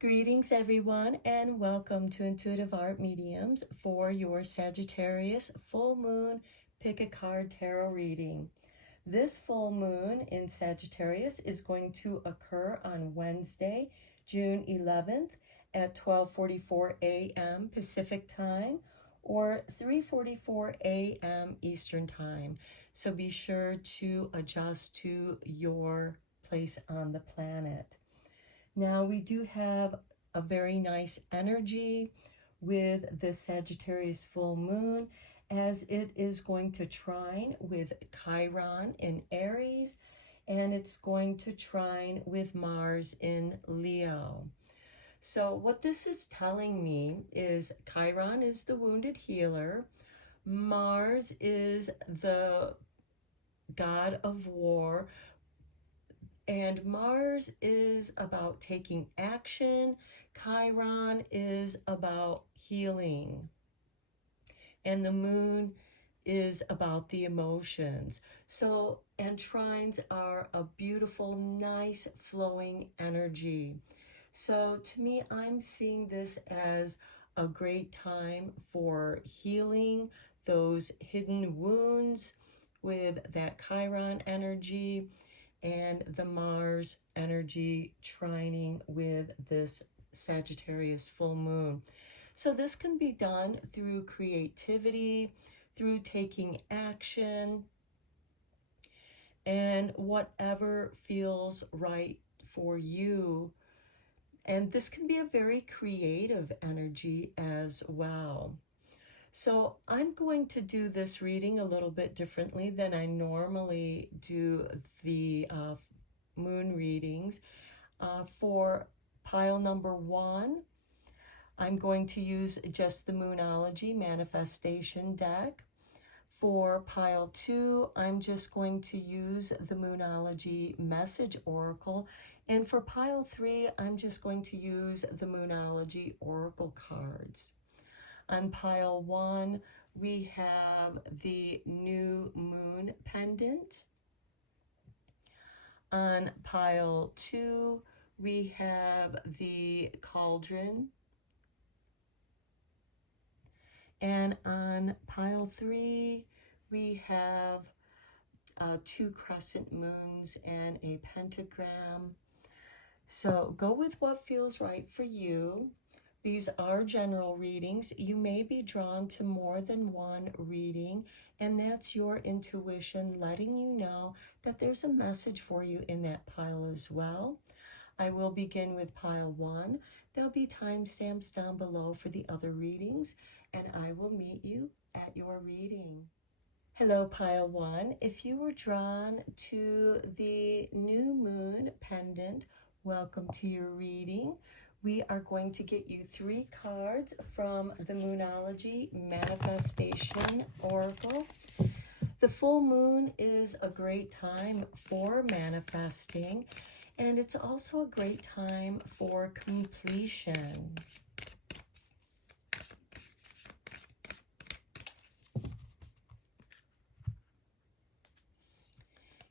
Greetings, everyone, and welcome to Intuitive Art Mediums for your Sagittarius full moon pick a card tarot reading. This full moon in Sagittarius is going to occur on Wednesday, June 11th at 12:44 a.m. Pacific Time or 3:44 a.m. Eastern Time. So be sure to adjust to your place on the planet. Now we do have a very nice energy with the Sagittarius full moon, as it is going to trine with Chiron in Aries, and it's going to trine with Mars in Leo. So what this is telling me is Chiron is the wounded healer, Mars is the god of war, and Mars is about taking action. Chiron is about healing. And the moon is about the emotions. So, and trines are a beautiful, nice, flowing energy. So to me, I'm seeing this as a great time for healing those hidden wounds with that Chiron energy and the Mars energy trining with this Sagittarius full moon. So this can be done through creativity, through taking action, and whatever feels right for you. And this can be a very creative energy as well. So I'm going to do this reading a little bit differently than I normally do the moon readings. For pile number 1, I'm going to use just the Moonology Manifestation deck. For pile 2, I'm just going to use the Moonology Message Oracle. And for pile 3, I'm just going to use the Moonology Oracle cards. On pile 1, we have the new moon pendant. On pile 2, we have the cauldron. And on pile 3, we have 2 crescent moons and a pentagram. So go with what feels right for you. These are general readings. You may be drawn to more than one reading, and that's your intuition letting you know that there's a message for you in that pile as well. I will begin with pile 1. There'll be timestamps down below for the other readings, and I will meet you at your reading. Hello, pile 1. If you were drawn to the new moon pendant, welcome to your reading. We are going to get you 3 cards from the Moonology Manifestation Oracle. The full moon is a great time for manifesting, and it's also a great time for completion.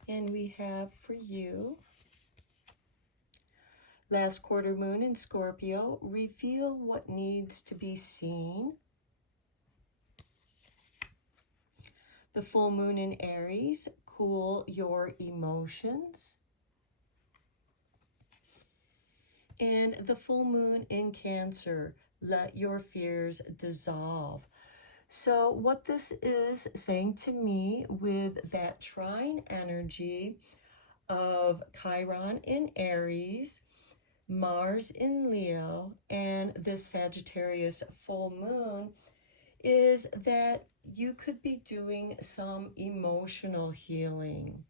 And we have for you, last quarter moon in Scorpio, reveal what needs to be seen. The full moon in Aries, cool your emotions. And the full moon in Cancer, let your fears dissolve. So what this is saying to me with that trine energy of Chiron in Aries, Mars in Leo, and this Sagittarius full moon is that you could be doing some emotional healing.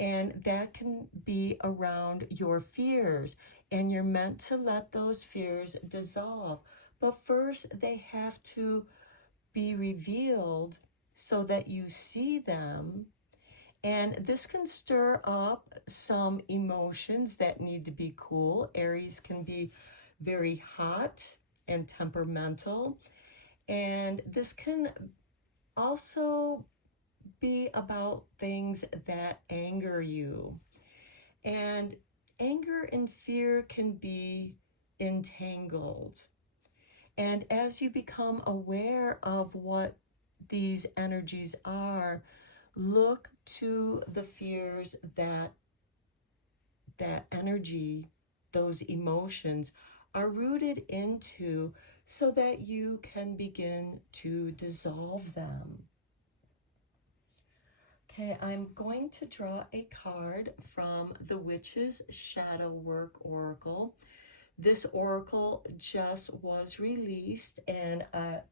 And that can be around your fears. And you're meant to let those fears dissolve. But first, they have to be revealed so that you see them. And this can stir up some emotions that need to be cool. Aries can be very hot and temperamental. And this can also be about things that anger you. And anger and fear can be entangled. And as you become aware of what these energies are, look to the fears that energy, those emotions are rooted into, so that you can begin to dissolve them. Okay, I'm going to draw a card from the Witch's Shadow Work Oracle. This oracle just was released and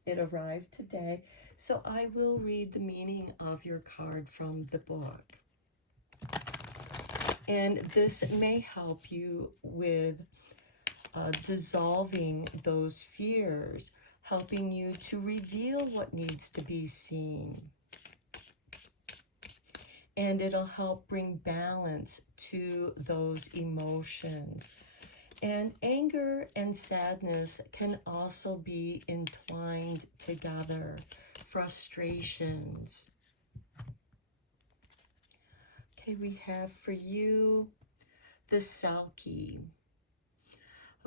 it arrived today, so I will read the meaning of your card from the book. And this may help you with dissolving those fears, helping you to reveal what needs to be seen. And it'll help bring balance to those emotions. And anger and sadness can also be entwined together. Frustrations. Okay, we have for you the Selkie.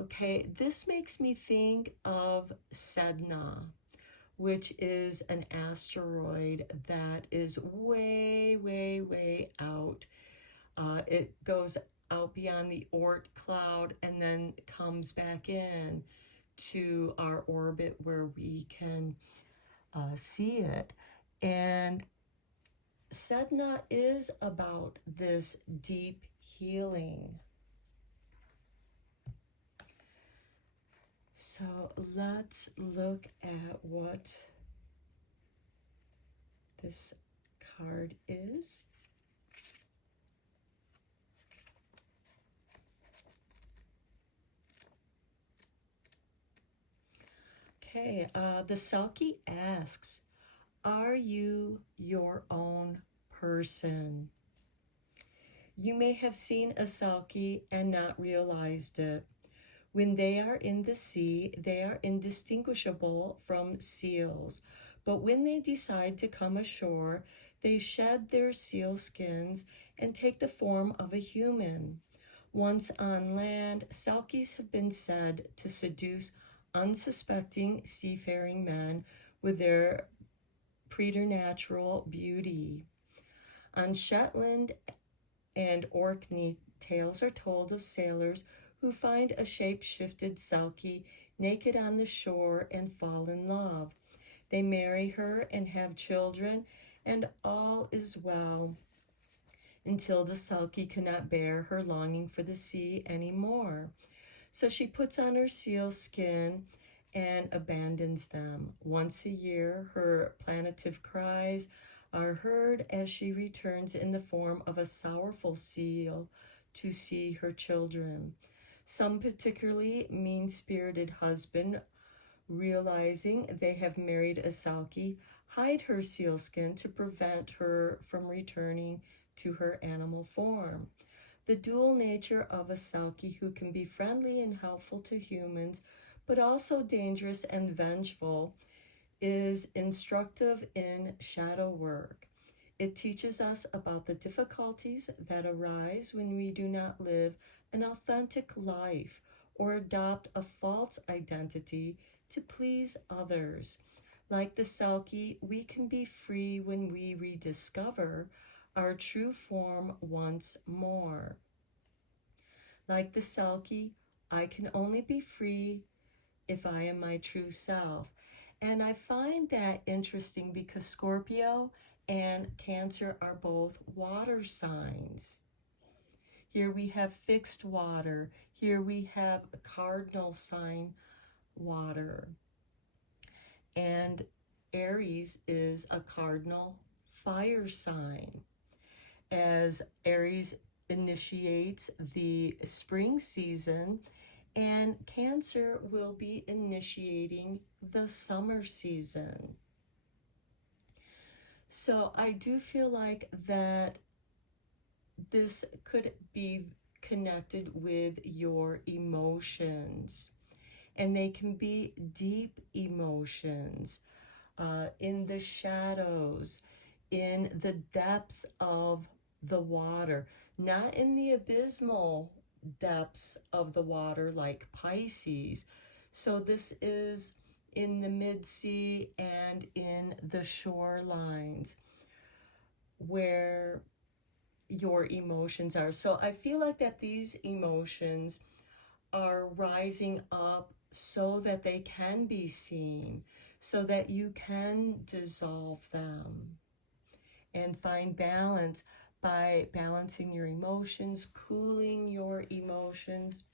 Okay, this makes me think of Sedna, which is an asteroid that is way, way, way out. It goes out beyond the Oort cloud and then comes back in to our orbit where we can see it. And Sedna is about this deep healing. So let's look at what this card is. Okay, the Selkie asks, are you your own person? You may have seen a Selkie and not realized it. When they are in the sea, they are indistinguishable from seals. But when they decide to come ashore, they shed their seal skins and take the form of a human. Once on land, Selkies have been said to seduce unsuspecting seafaring men with their preternatural beauty. On Shetland and Orkney, tales are told of sailors who find a shape-shifted Selkie naked on the shore and fall in love. They marry her and have children, and all is well until the Selkie cannot bear her longing for the sea anymore. So she puts on her seal skin and abandons them. Once a year, her plaintive cries are heard as she returns in the form of a sorrowful seal to see her children. Some particularly mean-spirited husband, realizing they have married a Selkie, hide her sealskin to prevent her from returning to her animal form. The dual nature of a Selkie, who can be friendly and helpful to humans, but also dangerous and vengeful, is instructive in shadow work. It teaches us about the difficulties that arise when we do not live an authentic life or adopt a false identity to please others. Like the Selkie, we can be free when we rediscover our true form once more. Like the Selkie, I can only be free if I am my true self. And I find that interesting because Scorpio and Cancer are both water signs. Here we have fixed water. Here we have a cardinal sign water. And Aries is a cardinal fire sign. As Aries initiates the spring season, and Cancer will be initiating the summer season. So I do feel like that this could be connected with your emotions, and they can be deep emotions in the shadows, in the depths of the water, not in the abysmal depths of the water like Pisces. So this is in the mid-sea and in the shorelines where your emotions are. So I feel like that these emotions are rising up so that they can be seen, so that you can dissolve them and find balance by balancing your emotions, cooling your emotions.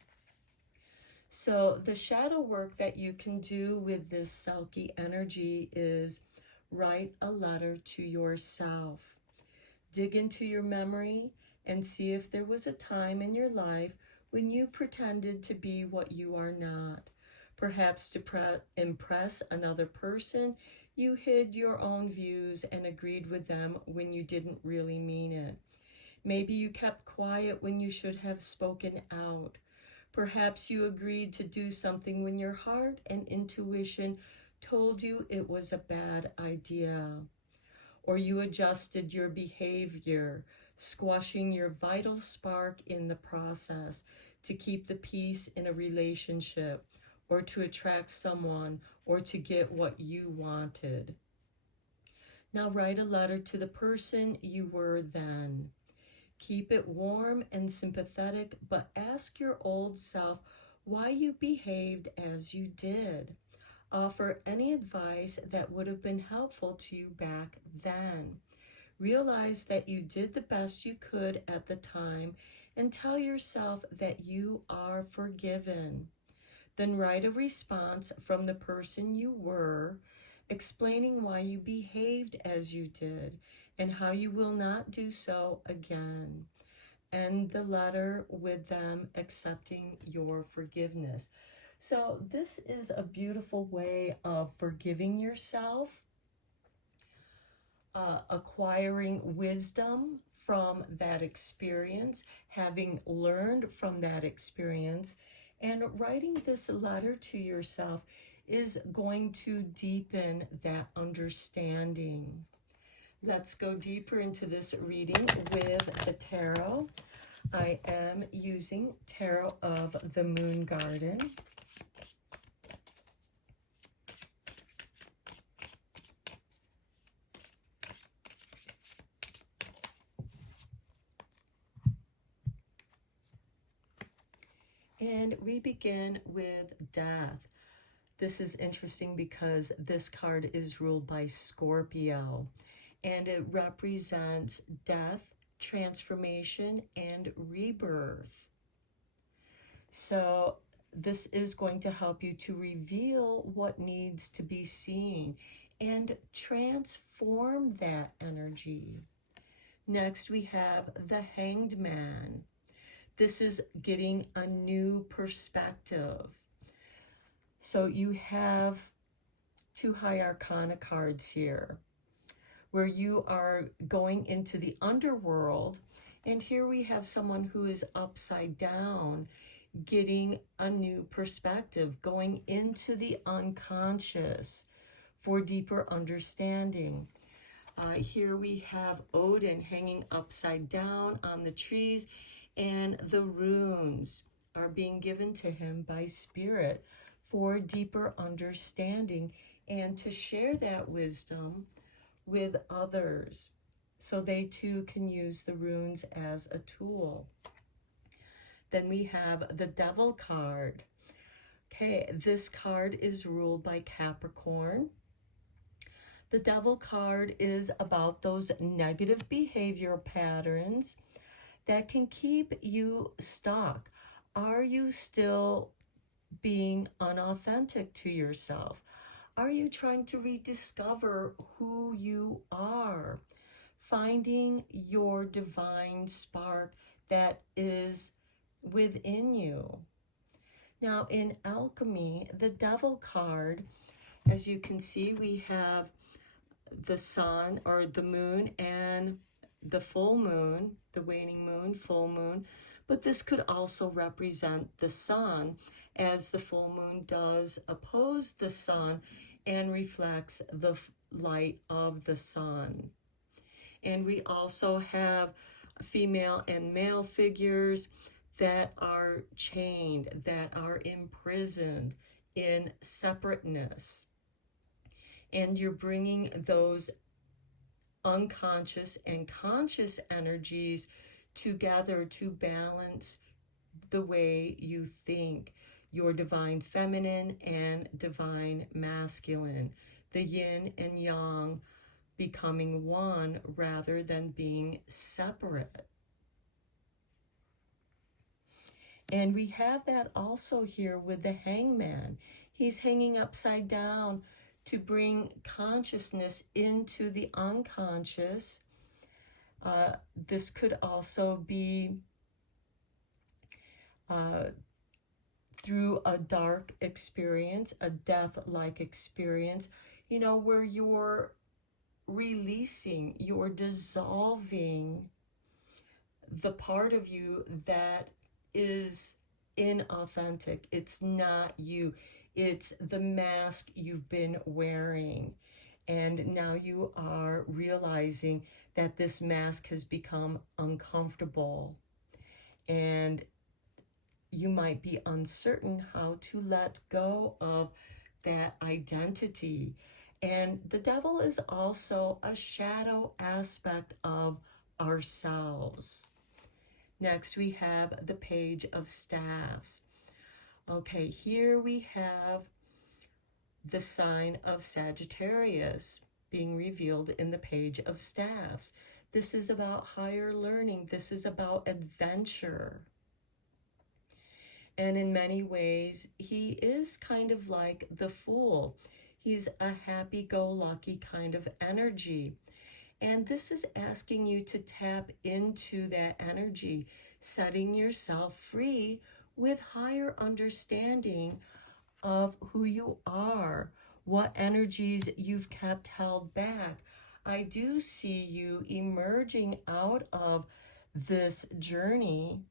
So the shadow work that you can do with this Selkie energy is write a letter to yourself. Dig into your memory and see if there was a time in your life when you pretended to be what you are not. Perhaps to impress another person, you hid your own views and agreed with them when you didn't really mean it. Maybe you kept quiet when you should have spoken out. Perhaps you agreed to do something when your heart and intuition told you it was a bad idea. Or you adjusted your behavior, squashing your vital spark in the process to keep the peace in a relationship, or to attract someone, or to get what you wanted. Now write a letter to the person you were then. Keep it warm and sympathetic, but ask your old self why you behaved as you did. Offer any advice that would have been helpful to you back then. Realize that you did the best you could at the time and tell yourself that you are forgiven. Then write a response from the person you were, explaining why you behaved as you did and how you will not do so again. End the letter with them accepting your forgiveness. So this is a beautiful way of forgiving yourself, acquiring wisdom from that experience, having learned from that experience, and writing this letter to yourself is going to deepen that understanding. Let's go deeper into this reading with the tarot. I am using Tarot of the Moon Garden. And we begin with Death. This is interesting because this card is ruled by Scorpio, and it represents death, transformation, and rebirth. So this is going to help you to reveal what needs to be seen and transform that energy. Next, we have the Hanged Man. This is getting a new perspective. So you have 2 High Arcana cards here, where you are going into the underworld, and here we have someone who is upside down, getting a new perspective, going into the unconscious for deeper understanding. Here we have Odin hanging upside down on the trees, and the runes are being given to him by Spirit for deeper understanding and to share that wisdom with others so they too can use the runes as a tool. Then we have the Devil card. Okay, this card is ruled by Capricorn. The Devil card is about those negative behavior patterns that can keep you stuck. Are you still being unauthentic to yourself? Are you trying to rediscover who you are? Finding your divine spark that is within you. Now in alchemy, the Devil card, as you can see, we have the sun or the moon and the full moon, the waning moon, full moon, but this could also represent the sun, as the full moon does oppose the sun and reflects the light of the sun. And we also have female and male figures that are chained, that are imprisoned in separateness. And you're bringing those unconscious and conscious energies together to balance the way you think, your divine feminine and divine masculine, the yin and yang becoming one rather than being separate. And we have that also here with the hangman. He's hanging upside down to bring consciousness into the unconscious. This could also be through a dark experience, a death-like experience, you know, where you're releasing, you're dissolving the part of you that is inauthentic. It's not you. It's the mask you've been wearing. And now you are realizing that this mask has become uncomfortable. And you might be uncertain how to let go of that identity. And the devil is also a shadow aspect of ourselves. Next, we have the Page of Staves. Okay, here we have the sign of Sagittarius being revealed in the Page of Staves. This is about higher learning. This is about adventure. And in many ways, he is kind of like the Fool. He's a happy-go-lucky kind of energy. And this is asking you to tap into that energy, setting yourself free with higher understanding of who you are, what energies you've kept held back. I do see you emerging out of this journey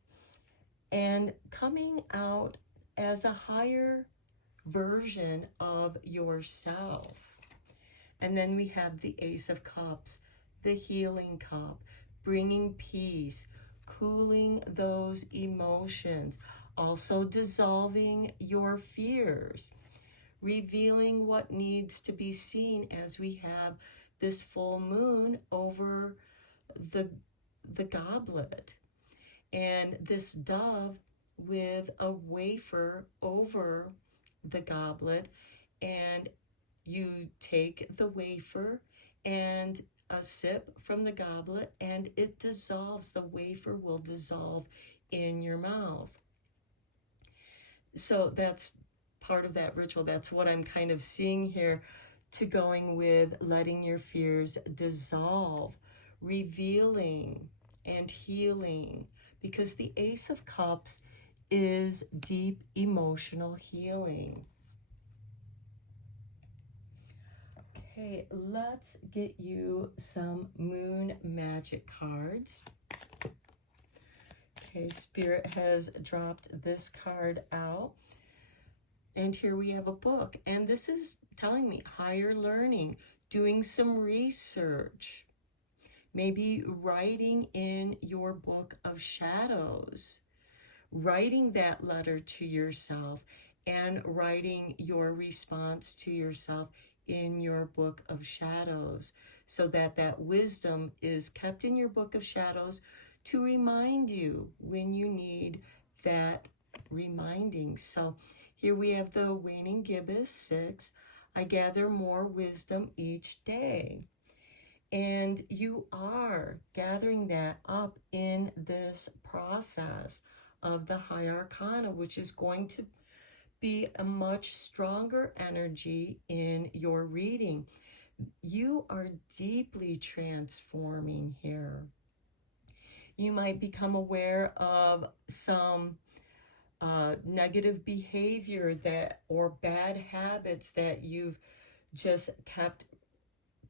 and coming out as a higher version of yourself. And then we have the Ace of Cups, the healing cup, bringing peace, cooling those emotions, also dissolving your fears, revealing what needs to be seen as we have this full moon over the goblet. And this dove with a wafer over the goblet, and you take the wafer and a sip from the goblet, and it dissolves. The wafer will dissolve in your mouth. So that's part of that ritual. That's what I'm kind of seeing here, to going with letting your fears dissolve, revealing and healing, because the Ace of Cups is deep emotional healing. Okay, let's get you some moon magic cards. Okay, Spirit has dropped this card out. And here we have a book. And this is telling me higher learning, doing some research, maybe writing in your book of shadows, writing that letter to yourself and writing your response to yourself in your book of shadows, so that that wisdom is kept in your book of shadows to remind you when you need that reminding. So here we have the waning gibbous 6. I gather more wisdom each day. And you are gathering that up in this process of the High Arcana, which is going to be a much stronger energy in your reading. You are deeply transforming here. You might become aware of some negative behavior or bad habits that you've just kept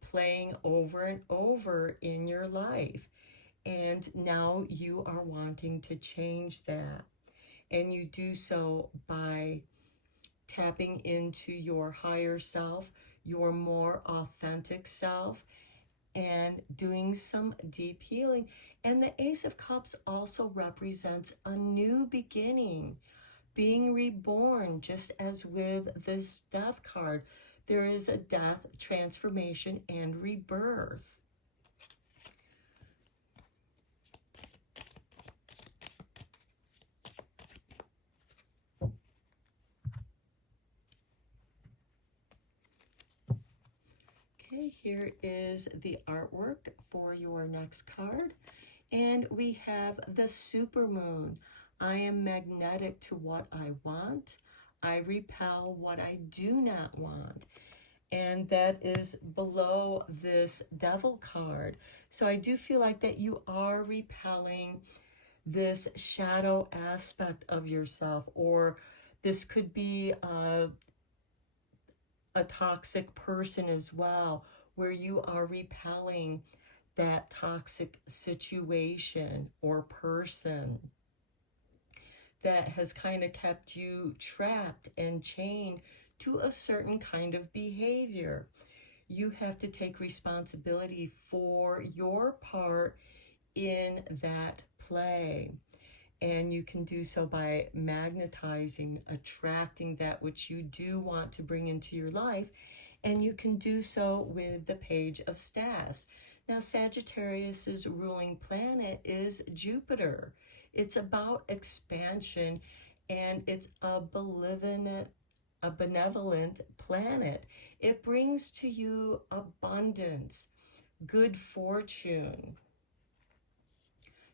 playing over and over in your life. And now you are wanting to change that. And you do so by tapping into your higher self, your more authentic self, and doing some deep healing. And the Ace of Cups also represents a new beginning, being reborn, just as with this Death card. There is a death, transformation, and rebirth. Okay, here is the artwork for your next card. And we have the supermoon. I am magnetic to what I want. I repel what I do not want. And that is below this devil card. So I do feel like that you are repelling this shadow aspect of yourself, or this could be a toxic person as well, where you are repelling that toxic situation or person that has kind of kept you trapped and chained to a certain kind of behavior. You have to take responsibility for your part in that play. And you can do so by magnetizing, attracting that which you do want to bring into your life. And you can do so with the Page of Staffs. Now, Sagittarius's ruling planet is Jupiter. It's about expansion, and it's a benevolent planet. It brings to you abundance, good fortune.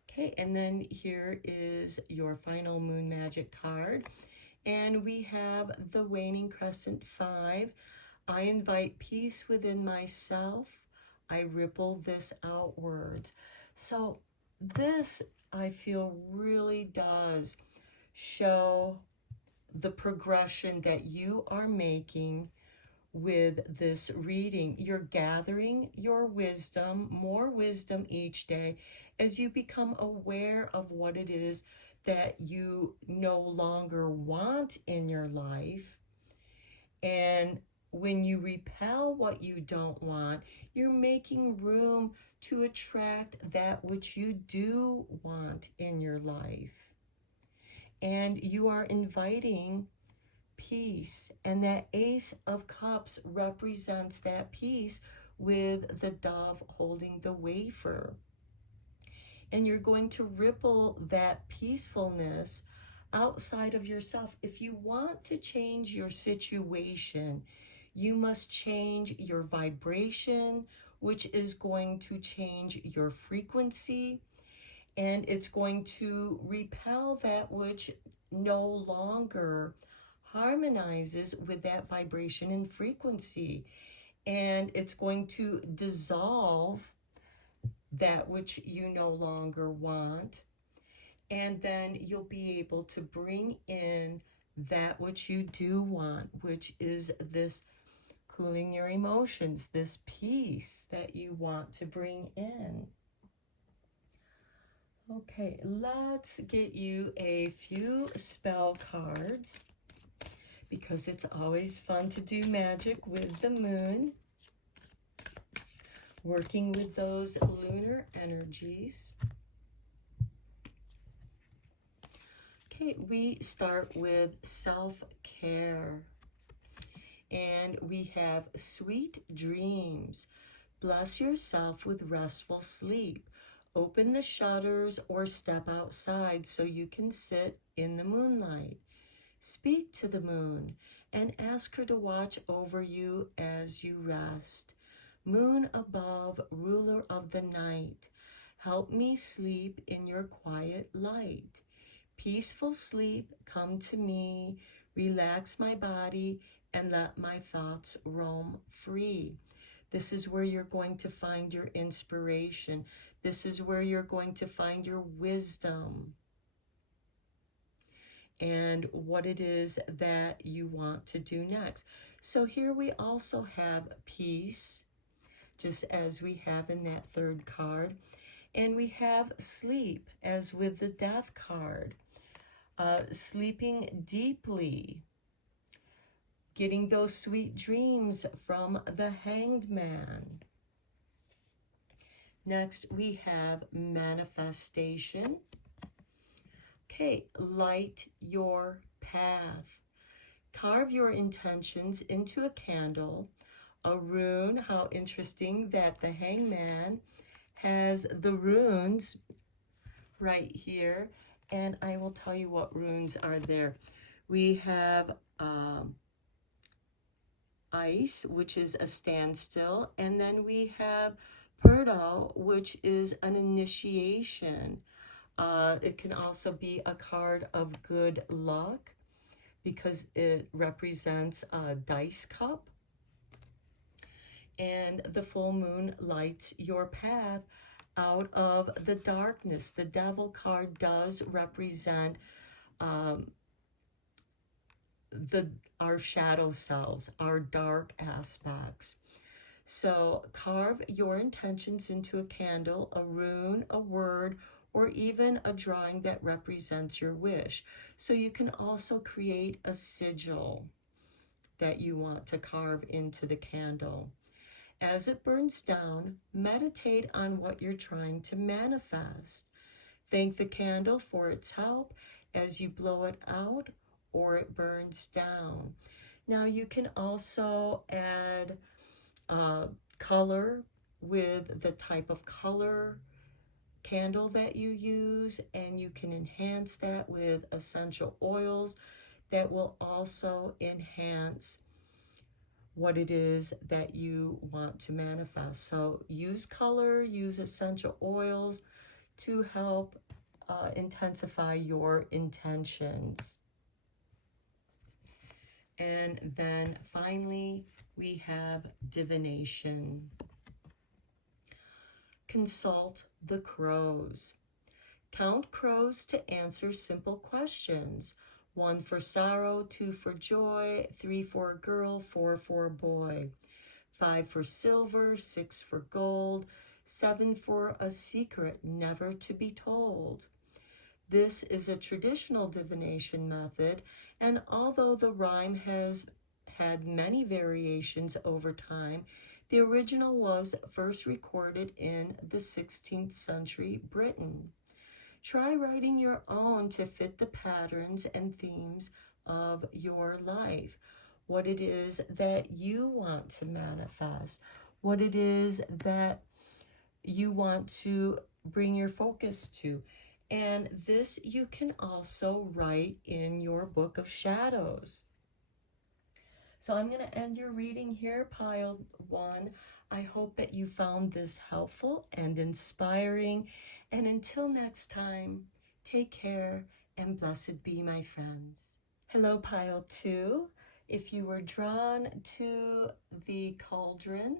Okay, and then here is your final moon magic card. And we have the waning crescent 5. I invite peace within myself. I ripple this outwards. So this, I feel, really does show the progression that you are making with this reading. You're gathering your wisdom, more wisdom each day, as you become aware of what it is that you no longer want in your life. And when you repel what you don't want, you're making room to attract that which you do want in your life. And you are inviting peace, and that Ace of Cups represents that peace with the dove holding the wafer. And you're going to ripple that peacefulness outside of yourself. If you want to change your situation, you must change your vibration, which is going to change your frequency, and it's going to repel that which no longer harmonizes with that vibration and frequency. And it's going to dissolve that which you no longer want. And then you'll be able to bring in that which you do want, which is this cooling your emotions, this peace that you want to bring in. Okay, let's get you a few spell cards, because it's always fun to do magic with the moon, working with those lunar energies. Okay, we start with self-care. And we have sweet dreams. Bless yourself with restful sleep. Open the shutters or step outside so you can sit in the moonlight. Speak to the moon and ask her to watch over you as you rest. Moon above, ruler of the night, help me sleep in your quiet light. Peaceful sleep, come to me, relax my body, and let my thoughts roam free. This is where you're going to find your inspiration. This is where you're going to find your wisdom and what it is that you want to do next. So here we also have peace, just as we have in that third card. And we have sleep, as with the death card. Sleeping deeply, getting those sweet dreams from the Hanged Man. Next, we have manifestation. Okay, light your path. Carve your intentions into a candle. A rune, how interesting that the hangman has the runes right here. And I will tell you what runes are there. We have ice, which is a standstill. And then we have Purdo, which is an initiation. It can also be a card of good luck because it represents a dice cup. And the full moon lights your path out of the darkness. The devil card does represent our shadow selves, our dark aspects. So carve your intentions into a candle, a rune, a word, or even a drawing that represents your wish. So you can also create a sigil that you want to carve into the candle. As it burns down, meditate on what you're trying to manifest. Thank the candle for its help as you blow it out or it burns down. Now you can also add color with the type of color candle that you use, and you can enhance that with essential oils that will also enhance what it is that you want to manifest. So use color, use essential oils to help intensify your intentions. And then finally, we have divination. Consult the crows. Count crows to answer simple questions. 1 for sorrow, 2 for joy, 3 for a girl, 4 for a boy, 5 for silver, 6 for gold, 7 for a secret never to be told. This is a traditional divination method, and although the rhyme has had many variations over time, the original was first recorded in the 16th century Britain. Try writing your own to fit the patterns and themes of your life. What it is that you want to manifest. What it is that you want to bring your focus to. And this you can also write in your book of shadows. So I'm going to end your reading here, pile 1. I hope that you found this helpful and inspiring. And until next time, take care and blessed be, my friends. Hello, pile 2. If you were drawn to the cauldron,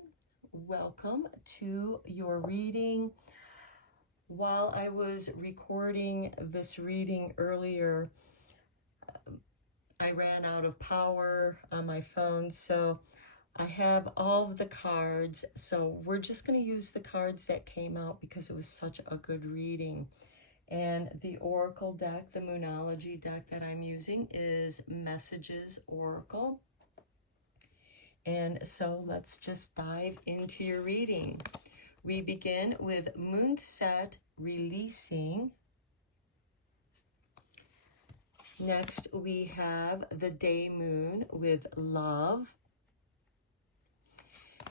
welcome to your reading. While I was recording this reading earlier, I ran out of power on my phone, so I have all of the cards. So we're just going to use the cards that came out because it was such a good reading. And the Oracle deck, the Moonology deck that I'm using is Messages Oracle. And so let's just dive into your reading. We begin with Moonset Releasing. Next, we have the Day Moon with Love.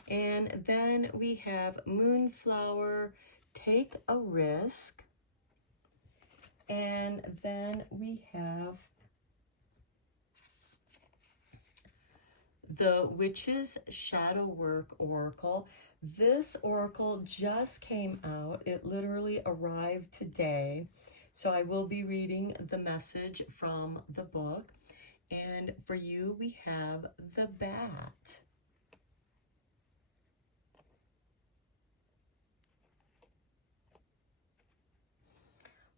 And then we have Moonflower, Take a Risk. And then we have the Witch's Shadow Work Oracle. This oracle just came out. It literally arrived today. So I will be reading the message from the book. And for you, we have the Bat.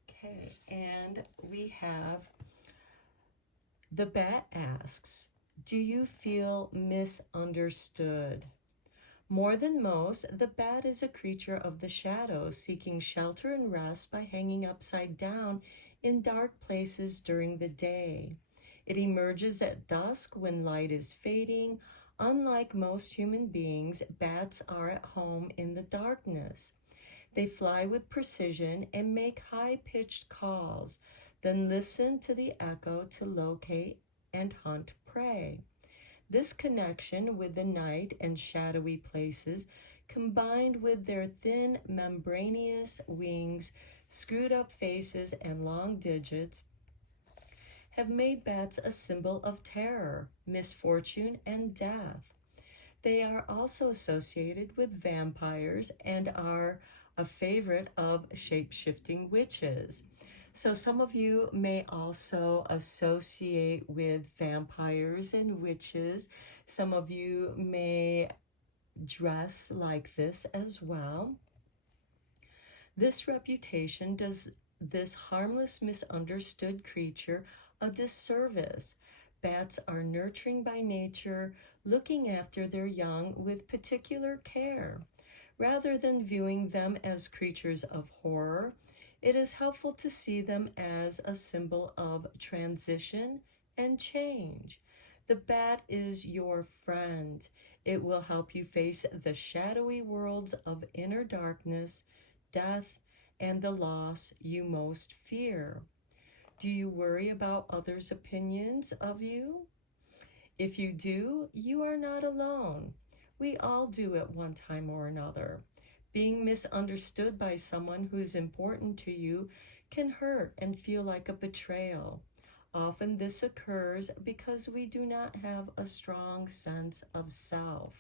Okay, and we have the Bat asks, do you feel misunderstood? More than most, the bat is a creature of the shadows, seeking shelter and rest by hanging upside down in dark places during the day. It emerges at dusk when light is fading. Unlike most human beings, bats are at home in the darkness. They fly with precision and make high-pitched calls, then listen to the echo to locate and hunt prey. This connection with the night and shadowy places, combined with their thin membranous wings, screwed up faces, and long digits, have made bats a symbol of terror, misfortune, and death. They are also associated with vampires and are a favorite of shape-shifting witches. So some of you may also associate with vampires and witches. Some of you may dress like this as well. This reputation does this harmless, misunderstood creature a disservice. Bats are nurturing by nature, looking after their young with particular care. Rather than viewing them as creatures of horror, it is helpful to see them as a symbol of transition and change. The bat is your friend. It will help you face the shadowy worlds of inner darkness, death, and the loss you most fear. Do you worry about others' opinions of you? If you do, you are not alone. We all do at one time or another. Being misunderstood by someone who is important to you can hurt and feel like a betrayal. Often this occurs because we do not have a strong sense of self.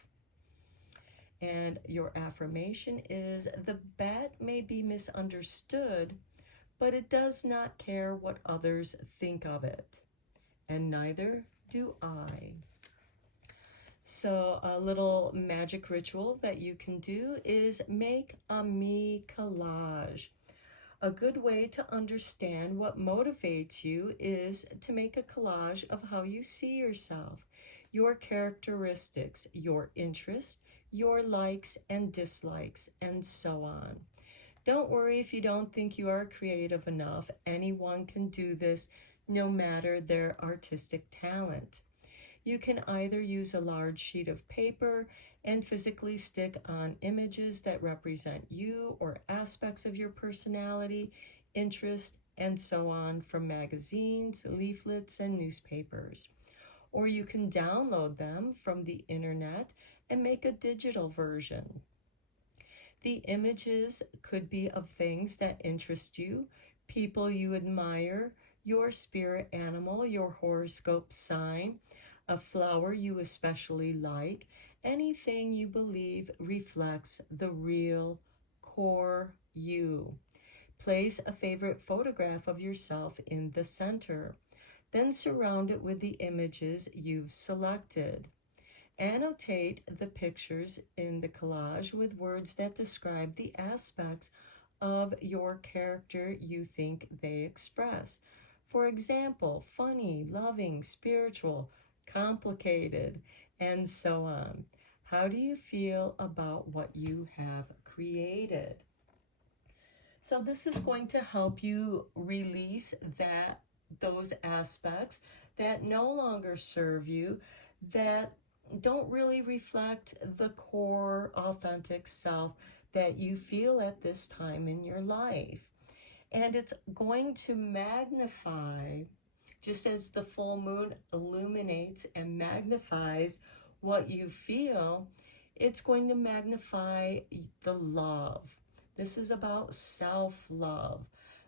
And your affirmation is, the bat may be misunderstood, but it does not care what others think of it, and neither do I. So a little magic ritual that you can do is make a me collage. A good way to understand what motivates you is to make a collage of how you see yourself, your characteristics, your interests, your likes and dislikes, and so on. Don't worry if you don't think you are creative enough. Anyone can do this, no matter their artistic talent. You can either use a large sheet of paper and physically stick on images that represent you or aspects of your personality, interest, and so on from magazines, leaflets, and newspapers. Or you can download them from the internet and make a digital version. The images could be of things that interest you, people you admire, your spirit animal, your horoscope sign, a flower you especially like, anything you believe reflects the real core you. Place a favorite photograph of yourself in the center. Then surround it with the images you've selected. Annotate the pictures in the collage with words that describe the aspects of your character you think they express. For example, funny, loving, spiritual, complicated, and so on. How do you feel about what you have created? So this is going to help you release those aspects that no longer serve you, that don't really reflect the core, authentic self that you feel at this time in your life. And it's going to magnify, just as the full moon illuminates and magnifies what you feel, it's going to magnify the love. This is about self-love,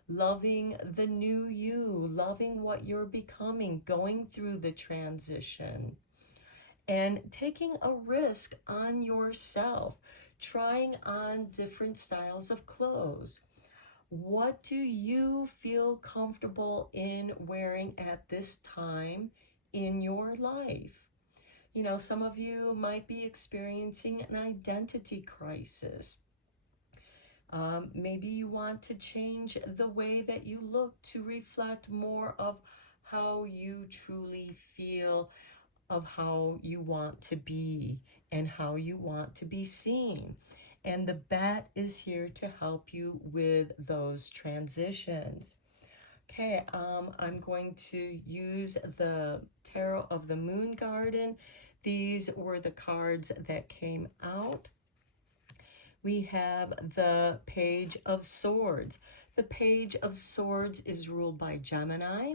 loving the new you, loving what you're becoming, going through the transition, and taking a risk on yourself, trying on different styles of clothes. What do you feel comfortable in wearing at this time in your life? You know, some of you might be experiencing an identity crisis. Maybe you want to change the way that you look to reflect more of how you truly feel, of how you want to be and how you want to be seen. And the bat is here to help you with those transitions. Okay, I'm going to use the Tarot of the Moon Garden. These were the cards that came out. we have the Page of Swords. The Page of Swords is ruled by Gemini.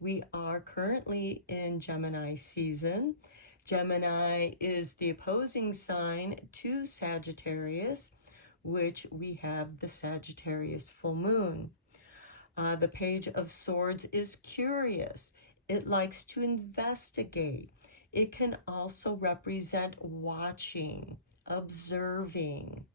We are currently in Gemini season. Gemini is the opposing sign to Sagittarius, which we have the Sagittarius full moon. The Page of Swords is curious. It likes to investigate. It can also represent watching, observing.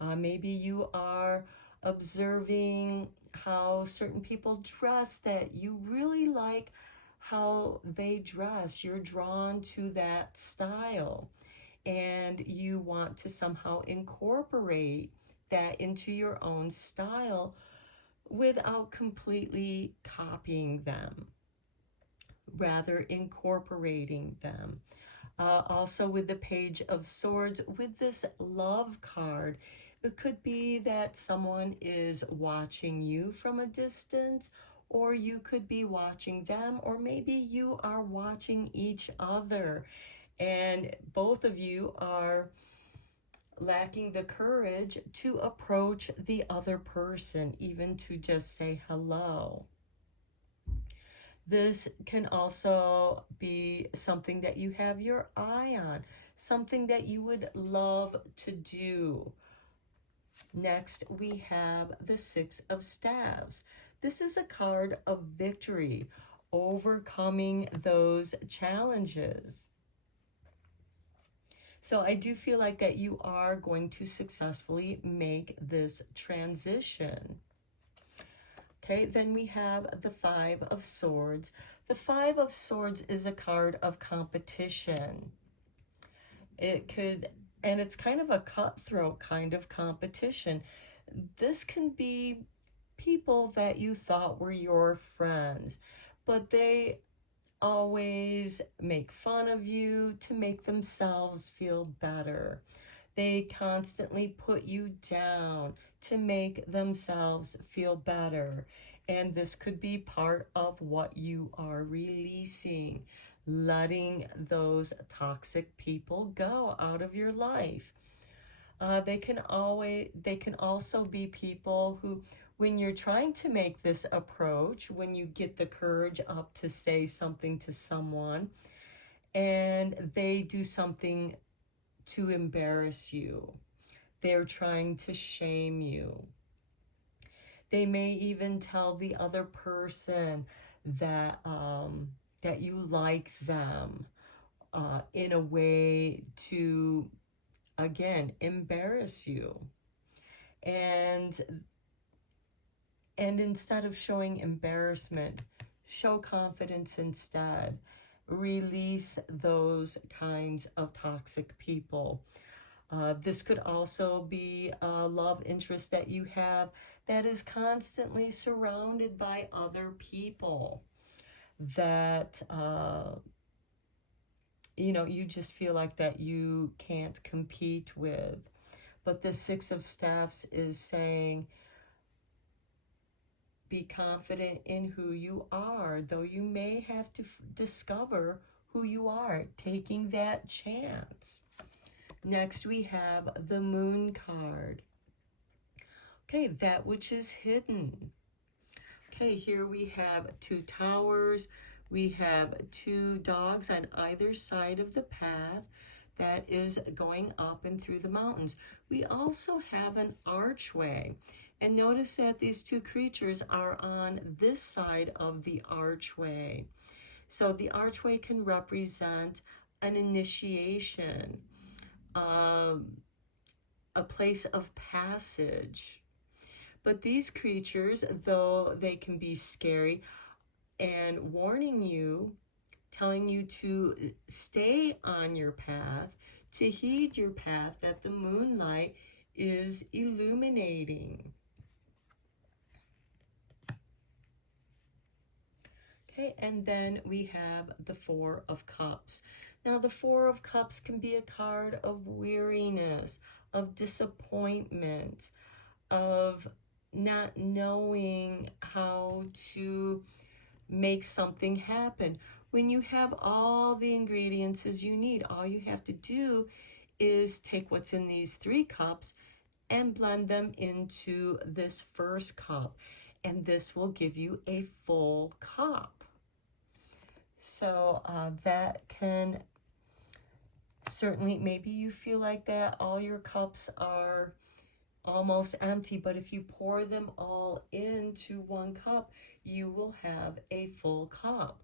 Maybe you are observing how certain people dress, that you really like how they dress. You're drawn to that style, and you want to somehow incorporate that into your own style without completely copying them, rather incorporating them. Also with the Page of Swords, with this love card, it could be that someone is watching you from a distance, or you could be watching them, or maybe you are watching each other, and both of you are lacking the courage to approach the other person, even to just say hello. This can also be something that you have your eye on, something that you would love to do. Next, we have the Six of Staves. This is a card of victory, overcoming those challenges. So I do feel like that you are going to successfully make this transition. Okay, then we have the Five of Swords. The Five of Swords is a card of competition. And it's kind of a cutthroat kind of competition. This can be people that you thought were your friends, but they always make fun of you to make themselves feel better. They constantly put you down to make themselves feel better. And this could be part of what you are releasing, letting those toxic people go out of your life. They can also be people who, when you're trying to make this approach, when you get the courage up to say something to someone, and they do something to embarrass you, they're trying to shame you. They may even tell the other person that that you like them in a way to, again, embarrass you. And instead of showing embarrassment, show confidence instead. Release those kinds of toxic people. This could also be a love interest that you have that is constantly surrounded by other people that, you just feel like that you can't compete with. But the Six of Staves is saying, be confident in who you are, though you may have to discover who you are, taking that chance. Next, we have the Moon card. Okay, that which is hidden. Okay, here we have two towers. We have two dogs on either side of the path that is going up and through the mountains. We also have an archway. And notice that these two creatures are on this side of the archway. So the archway can represent an initiation, a place of passage. But these creatures, though they can be scary and warning you, telling you to stay on your path, to heed your path that the moonlight is illuminating. Okay, and then we have the Four of Cups. Now, the Four of Cups can be a card of weariness, of disappointment, of not knowing how to make something happen. When you have all the ingredients as you need, all you have to do is take what's in these three cups and blend them into this first cup. And this will give you a full cup. So that can certainly, maybe you feel like that all your cups are almost empty, but if you pour them all into one cup, you will have a full cup.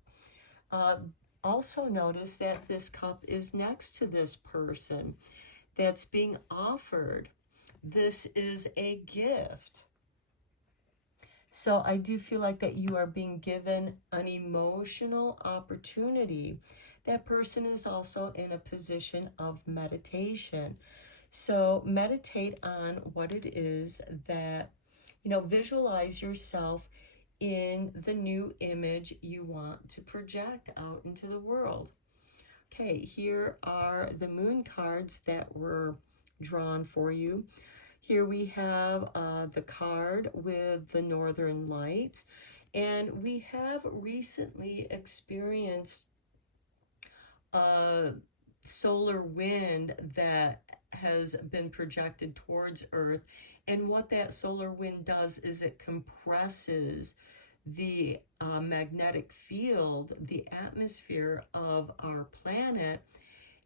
Also notice that this cup is next to this person that's being offered. This is a gift. So I do feel like that you are being given an emotional opportunity. That person is also in a position of meditation. So meditate on what it is that, visualize yourself in the new image you want to project out into the world. Okay, here are the moon cards that were drawn for you. Here we have the card with the northern lights, and we have recently experienced a solar wind that has been projected towards Earth. And what that solar wind does is it compresses the magnetic field, the atmosphere of our planet.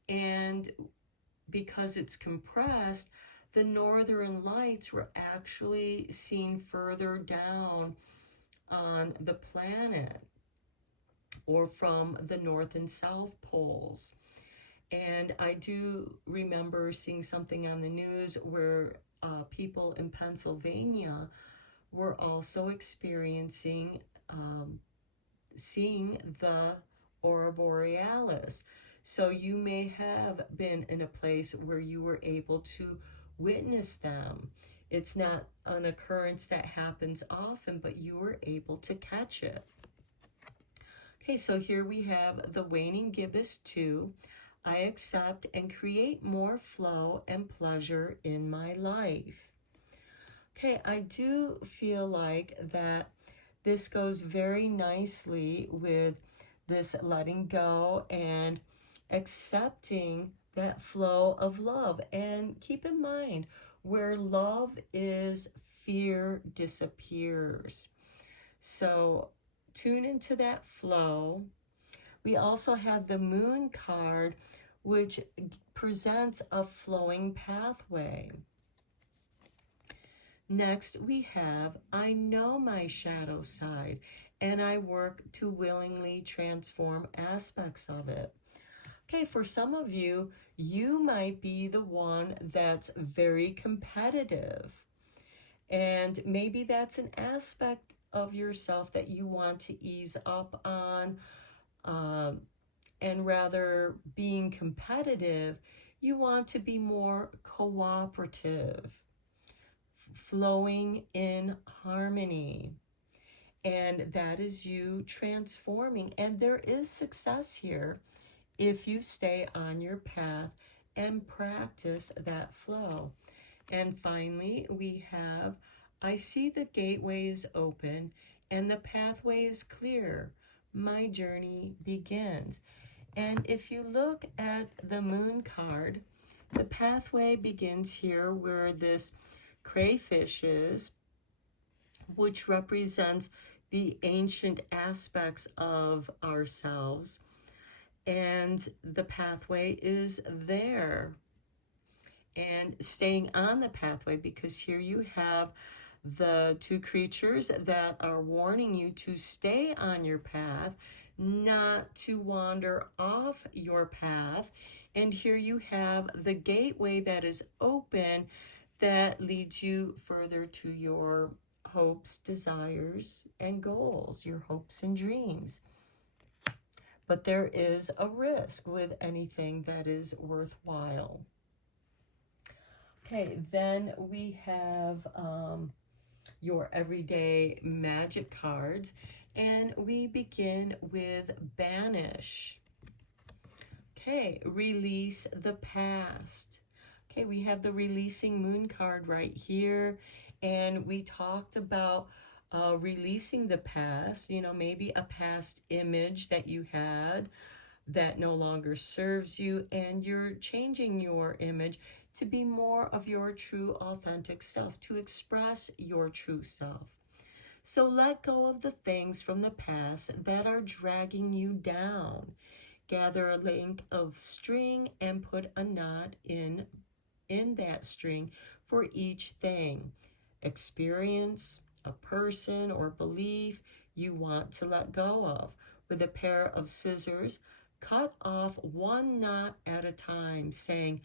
And because it's compressed, the northern lights were actually seen further down on the planet, or from the north and south poles. And I do remember seeing something on the news where people in Pennsylvania were also experiencing seeing the aurora borealis. So you may have been in a place where you were able to witness them. It's not an occurrence that happens often, but you were able to catch it. Okay, so here we have the waning gibbous 2. I accept and create more flow and pleasure in my life. Okay, I do feel like that this goes very nicely with this letting go and accepting that flow of love. And keep in mind, where love is, fear disappears. So tune into that flow. We also have the moon card, which presents a flowing pathway. Next, we have, I know my shadow side, and I work to willingly transform aspects of it. Okay, for some of you, you might be the one that's very competitive. And maybe that's an aspect of yourself that you want to ease up on. And rather being competitive, you want to be more cooperative, flowing in harmony. And that is you transforming. And there is success here if you stay on your path and practice that flow. And finally, we have, I see the gateway is open and the pathway is clear. My journey begins. And if you look at the moon card, the pathway begins here where this crayfish is, which represents the ancient aspects of ourselves. And the pathway is there. And staying on the pathway, because here you have the two creatures that are warning you to stay on your path, not to wander off your path. And here you have the gateway that is open that leads you further to your hopes, desires, and goals, your hopes and dreams. But there is a risk with anything that is worthwhile. Okay, then we have your everyday magic cards, and we begin with Banish. Okay, release the past. Okay, we have the releasing moon card right here, and we talked about releasing the past, maybe a past image that you had, that no longer serves you, and you're changing your image to be more of your true authentic self, to express your true self. So let go of the things from the past that are dragging you down. Gather a length of string and put a knot in that string for each thing, experience, a person, or belief you want to let go of. With a pair of scissors, cut off one knot at a time, saying,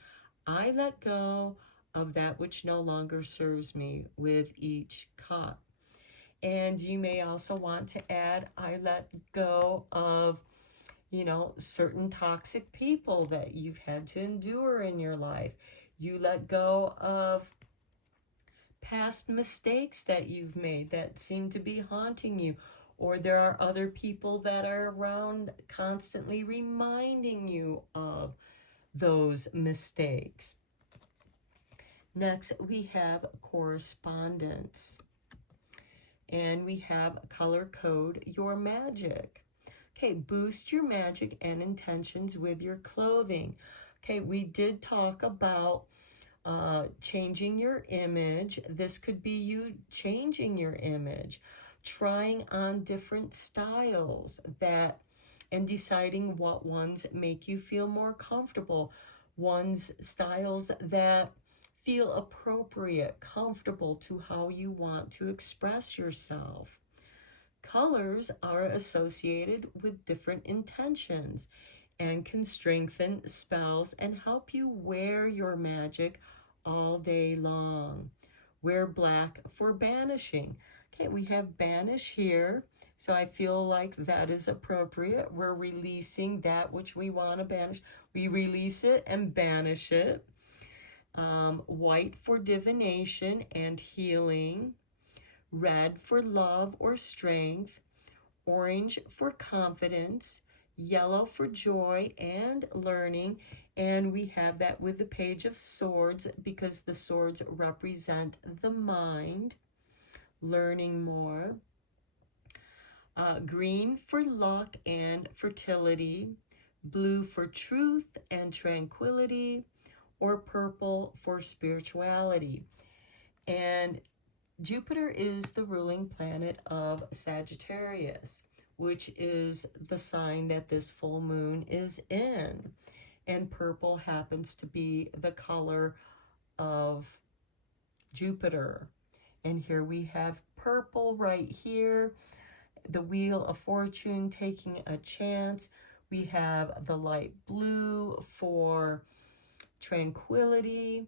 I let go of that which no longer serves me with each cut. And you may also want to add, I let go of, certain toxic people that you've had to endure in your life. You let go of past mistakes that you've made that seem to be haunting you, or there are other people that are around constantly reminding you of those mistakes. Next, we have correspondence. And we have color code your magic. Okay, boost your magic and intentions with your clothing. Okay, we did talk about changing your image. This could be you changing your image, trying on different styles and deciding what ones make you feel more comfortable, styles that feel appropriate, comfortable to how you want to express yourself. Colors are associated with different intentions and can strengthen spells and help you wear your magic all day long. Wear black for banishing. Okay, we have banish here, so I feel like that is appropriate. We're releasing that which we want to banish. We release it and banish it. White for divination and healing. Red for love or strength. Orange for confidence. Yellow for joy and learning. And we have that with the Page of Swords because the swords represent the mind, learning more. Green for luck and fertility. Blue for truth and tranquility. Or purple for spirituality. And Jupiter is the ruling planet of Sagittarius, which is the sign that this full moon is in. And purple happens to be the color of Jupiter. And here we have purple right here, the Wheel of Fortune, taking a chance. We have the light blue for tranquility.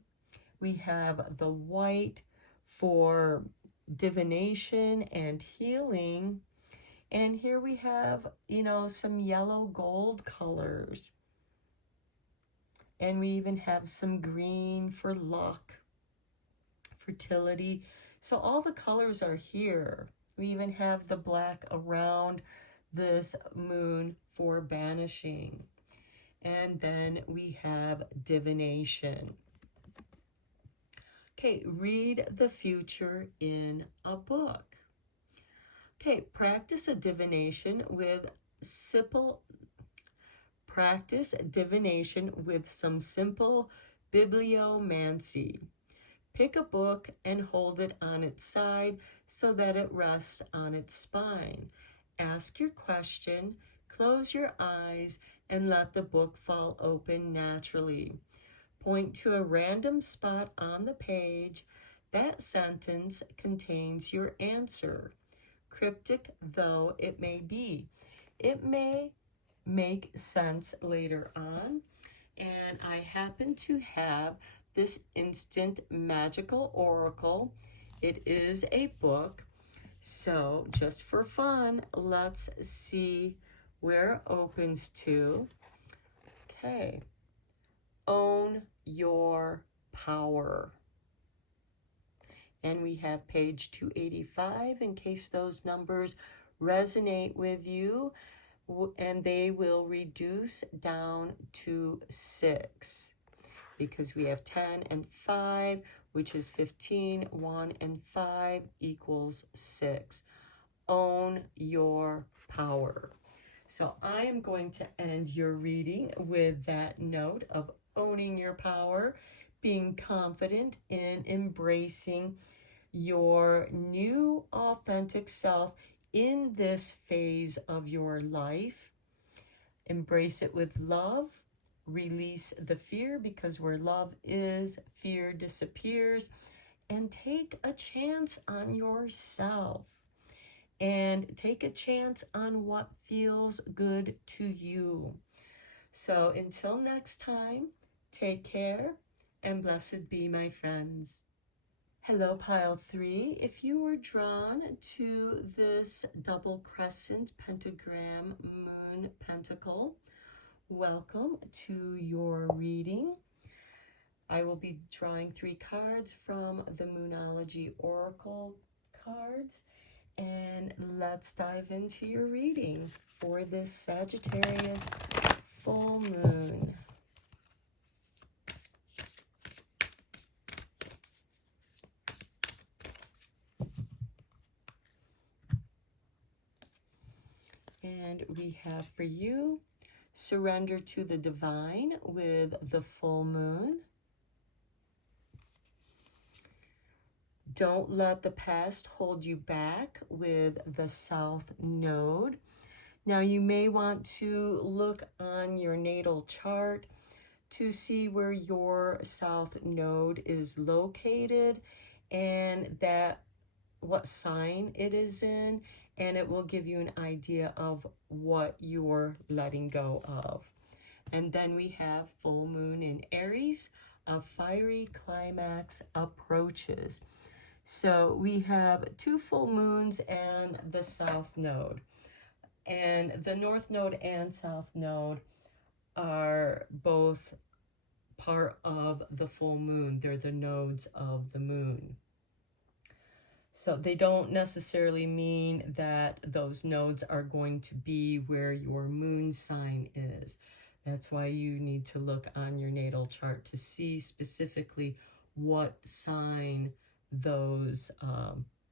We have the white for divination and healing. And here we have, some yellow gold colors. And we even have some green for luck, fertility. So all the colors are here. We even have the black around this moon for banishing. And then we have divination. Okay, read the future in a book. Okay, practice divination with some simple bibliomancy. Pick a book and hold it on its side so that it rests on its spine. Ask your question, close your eyes, and let the book fall open naturally. Point to a random spot on the page. That sentence contains your answer, cryptic though it may be. It may make sense later on. And I happen to have this instant magical oracle. It is a book. So just for fun, let's see where it opens to. Okay. Own your power. And we have page 285 in case those numbers resonate with you. And they will reduce down to 6 because we have 10 and 5, which is 15. 1 and 5 equals 6. Own your power. So I am going to end your reading with that note of owning your power, being confident in embracing your new authentic self in this phase of your life. Embrace it with love. Release the fear, because where love is, fear disappears. And take a chance on yourself. And take a chance on what feels good to you. So until next time, take care and blessed be, my friends. Hello, pile 3. If you were drawn to this double crescent pentagram moon pentacle, welcome to your reading. I will be drawing 3 cards from the Moonology Oracle cards, and let's dive into your reading for this Sagittarius full moon. And we have for you, surrender to the divine with the full moon. Don't let the past hold you back with the south node. Now you may want to look on your natal chart to see where your south node is located and that what sign it is in, and it will give you an idea of what you're letting go of. And then we have full moon in Aries, a fiery climax approaches. So we have 2 full moons and the south node. And the north node and south node are both part of the full moon. They're the nodes of the moon. So they don't necessarily mean that those nodes are going to be where your moon sign is. That's why you need to look on your natal chart to see specifically what sign those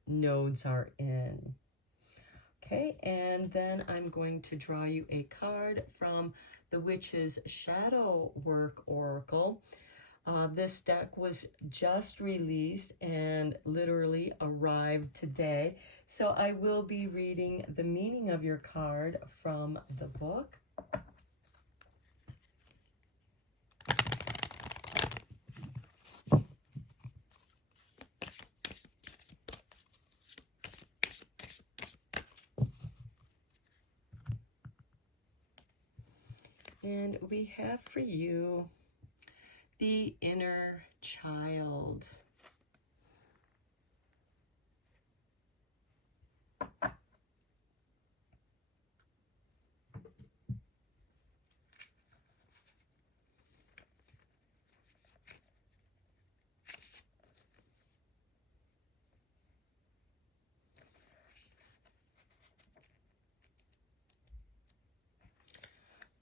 nodes are in. Okay, and then I'm going to draw you a card from the Witch's Shadow Work Oracle. This deck was just released and literally arrived today. So I will be reading the meaning of your card from the book. And we have for you the inner child.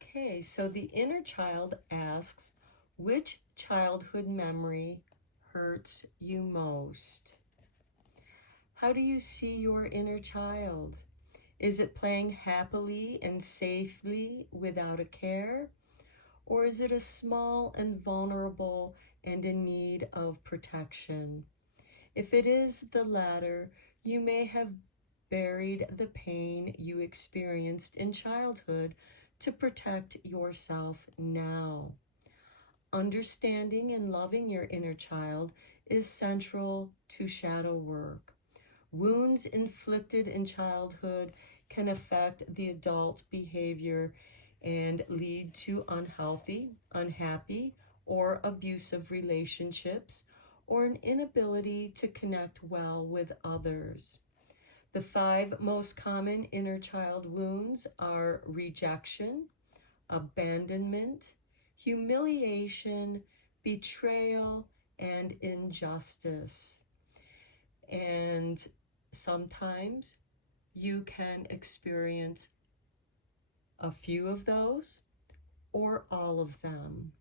Okay, so the inner child asks, which childhood memory hurts you most? How do you see your inner child? Is it playing happily and safely without a care? Or is it a small and vulnerable and in need of protection? If it is the latter, you may have buried the pain you experienced in childhood to protect yourself now. Understanding and loving your inner child is central to shadow work. Wounds inflicted in childhood can affect the adult behavior and lead to unhealthy, unhappy, or abusive relationships, or an inability to connect well with others. The 5 most common inner child wounds are rejection, abandonment, humiliation, betrayal, and injustice. And sometimes you can experience a few of those or all of them.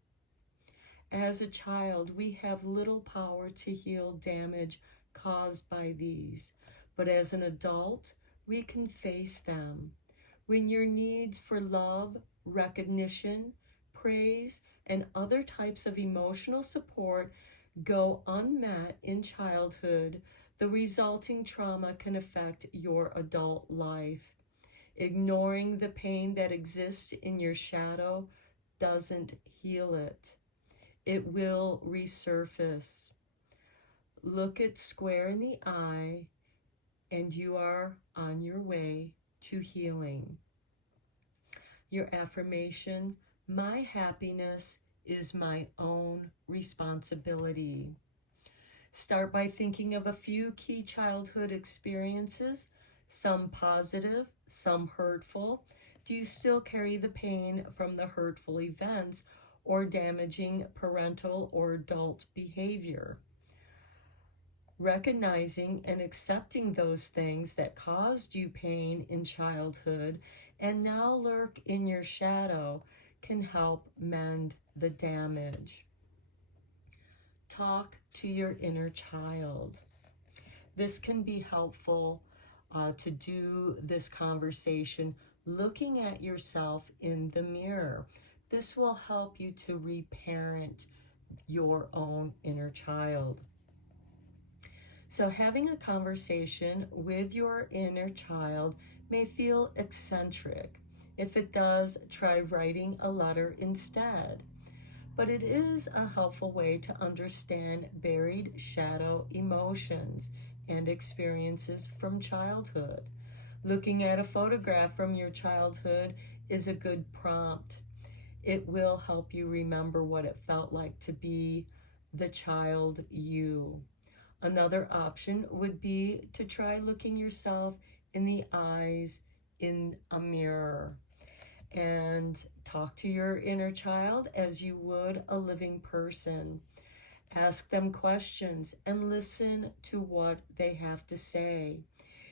As a child, we have little power to heal damage caused by these, but as an adult, we can face them. When your needs for love, recognition, praise, and other types of emotional support go unmet in childhood, the resulting trauma can affect your adult life. Ignoring the pain that exists in your shadow doesn't heal it. It will resurface. Look it square in the eye, and you are on your way to healing. Your affirmation: my happiness is my own responsibility. Start by thinking of a few key childhood experiences, some positive, some hurtful. Do you still carry the pain from the hurtful events or damaging parental or adult behavior? Recognizing and accepting those things that caused you pain in childhood and now lurk in your shadow can help mend the damage. Talk to your inner child. This can be helpful to do this conversation looking at yourself in the mirror. This will help you to reparent your own inner child. So having a conversation with your inner child may feel eccentric. If it does, try writing a letter instead. But it is a helpful way to understand buried shadow emotions and experiences from childhood. Looking at a photograph from your childhood is a good prompt. It will help you remember what it felt like to be the child you. Another option would be to try looking yourself in the eyes in a mirror and talk to your inner child as you would a living person. Ask them questions and listen to what they have to say.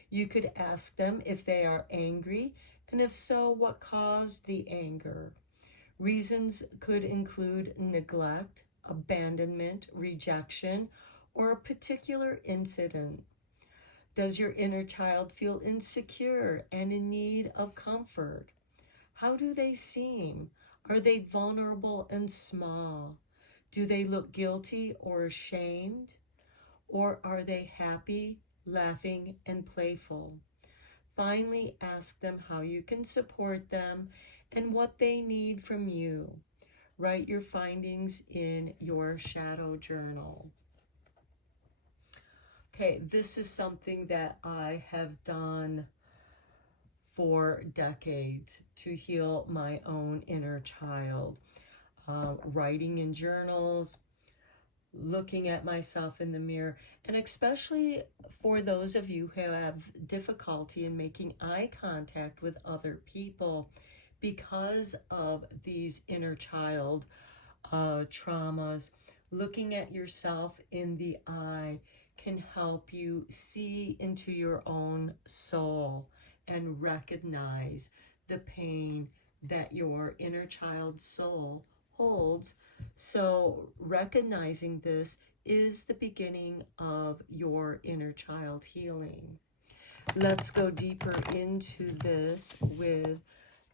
You could ask them if they are angry, and if so, what caused the anger. Reasons could include neglect, abandonment, rejection, or a particular incident. Does your inner child feel insecure and in need of comfort? How do they seem? Are they vulnerable and small? Do they look guilty or ashamed? Or are they happy, laughing, and playful? Finally, ask them how you can support them and what they need from you. Write your findings in your shadow journal. Okay, this is something that I have done for decades to heal my own inner child. Writing in journals, looking at myself in the mirror, and especially for those of you who have difficulty in making eye contact with other people because of these inner child traumas, looking at yourself in the eye can help you see into your own soul and recognize the pain that your inner child soul holds. So recognizing this is the beginning of your inner child healing. Let's go deeper into this with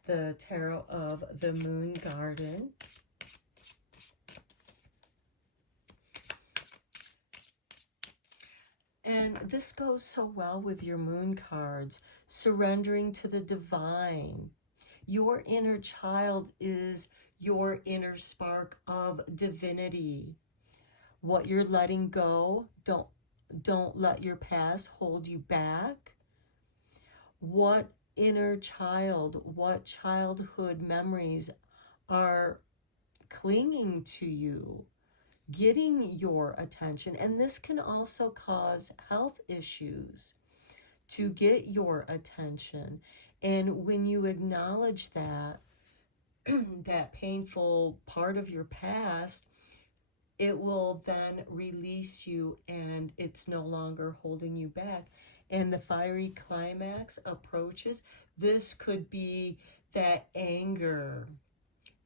the Tarot of the Moon Garden. And this goes so well with your moon cards, surrendering to the divine. Your inner child is your inner spark of divinity. What you're letting go, don't let your past hold you back. What inner child, what childhood memories are clinging to you, getting your attention? And this can also cause health issues to get your attention. And when you acknowledge that, that painful part of your past, it will then release you and it's no longer holding you back. And the fiery climax approaches. This could be that anger.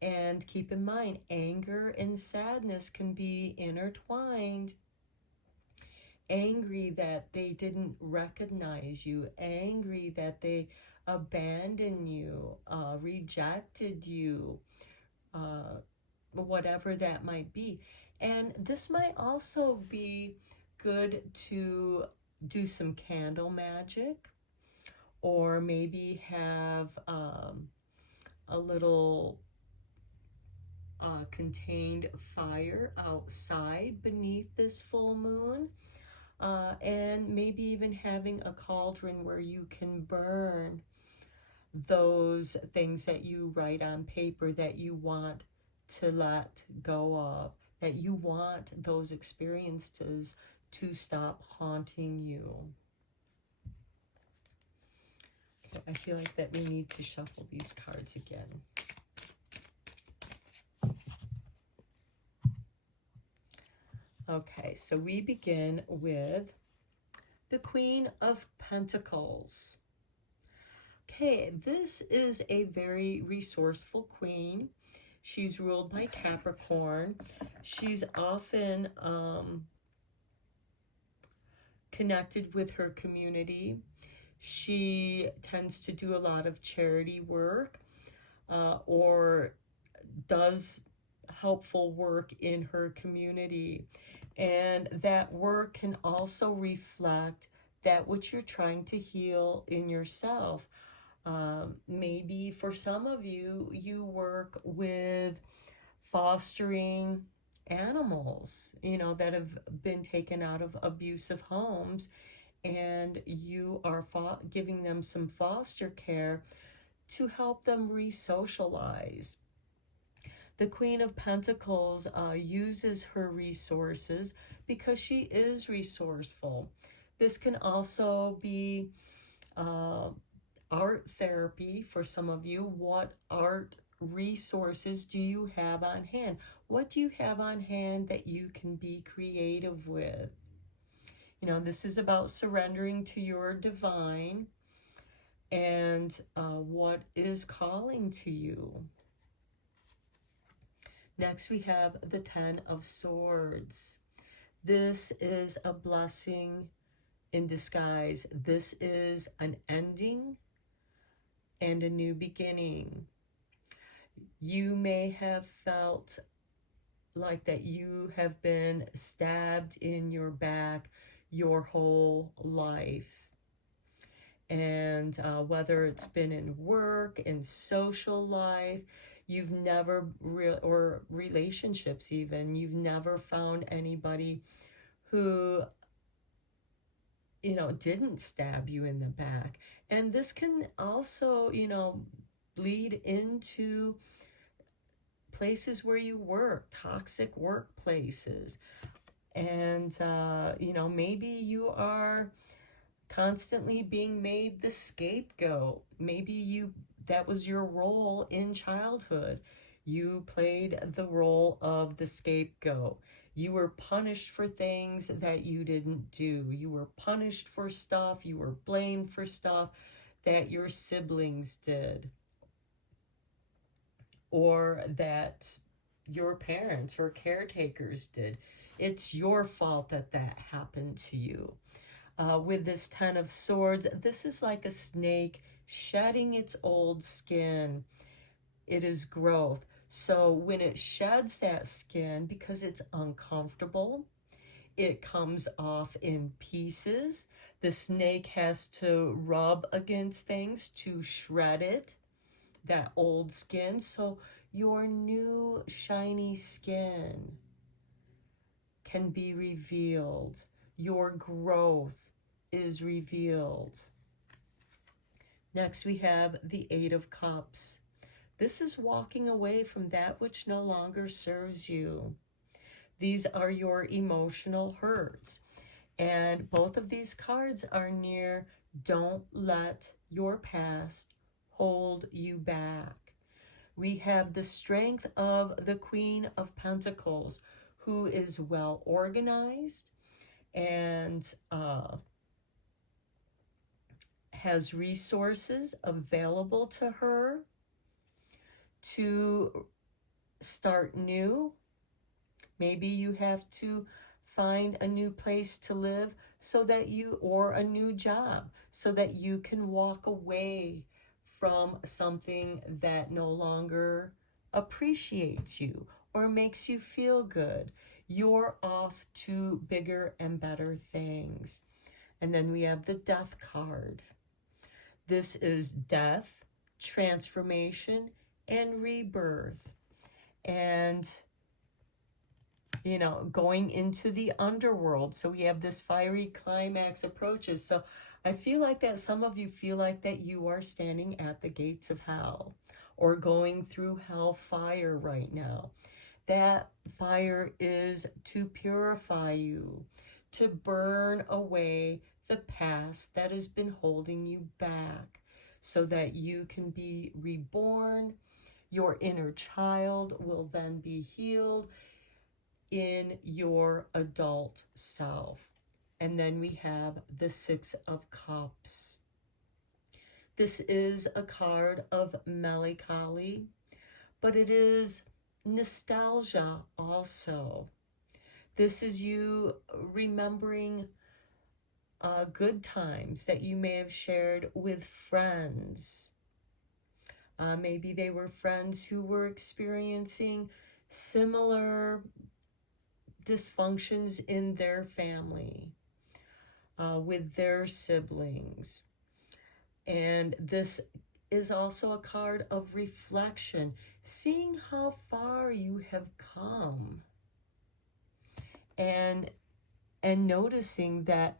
And keep in mind, anger and sadness can be intertwined. Angry that they didn't recognize you, angry that they abandoned you, rejected you, whatever that might be. And this might also be good to do some candle magic, or maybe have a little contained fire outside beneath this full moon. And maybe even having a cauldron where you can burn those things that you write on paper that you want to let go of, that you want those experiences to stop haunting you. Okay, I feel like that we need to shuffle these cards again. Okay, so we begin with the Queen of Pentacles. Okay, this is a very resourceful queen. She's ruled by Capricorn. She's often connected with her community. She tends to do a lot of charity work or does helpful work in her community. And that work can also reflect that which you're trying to heal in yourself. Maybe for some of you, you work with fostering animals, you know, that have been taken out of abusive homes, and you are giving them some foster care to help them re-socialize. The Queen of Pentacles uses her resources because she is resourceful. This can also be art therapy for some of you. What art resources do you have on hand? What do you have on hand that you can be creative with? You know, this is about surrendering to your divine and what is calling to you. Next, we have the Ten of Swords. This is a blessing in disguise. This is an ending and a new beginning. You may have felt like that you have been stabbed in your back your whole life. And whether it's been in work, in social life, you've never, or relationships even, you've never found anybody who, you know, didn't stab you in the back. And this can also, you know, bleed into places where you work, toxic workplaces. And, you know, maybe you are constantly being made the scapegoat. Maybe that was your role in childhood. You played the role of the scapegoat. You were punished for things that you didn't do. You were punished for stuff. You were blamed for stuff that your siblings did, or that your parents or caretakers did. It's your fault that that happened to you. With this Ten of Swords, this is like a snake shedding its old skin. It is growth. So when it sheds that skin, because it's uncomfortable, it comes off in pieces. The snake has to rub against things to shred it, that old skin. So your new shiny skin can be revealed. Your growth is revealed. Next, we have the Eight of Cups. This is walking away from that which no longer serves you. These are your emotional hurts. And both of these cards are near, don't let your past hold you back. We have the strength of the Queen of Pentacles, who is well organized and has resources available to her to start new. Maybe you have to find a new place to live so that you, or a new job, so that you can walk away from something that no longer appreciates you or makes you feel good. You're off to bigger and better things. And then we have the Death card. This is death, transformation, and rebirth. And, you know, going into the underworld. So we have this fiery climax approaches. So I feel like that some of you feel like that you are standing at the gates of hell or going through hell fire right now. That fire is to purify you, to burn away the past that has been holding you back so that you can be reborn. Your inner child will then be healed in your adult self. And then we have the Six of Cups. This is a card of melancholy, but it is nostalgia also. This is you remembering good times that you may have shared with friends. Maybe they were friends who were experiencing similar dysfunctions in their family, with their siblings. And this is also a card of reflection, seeing how far you have come, and noticing that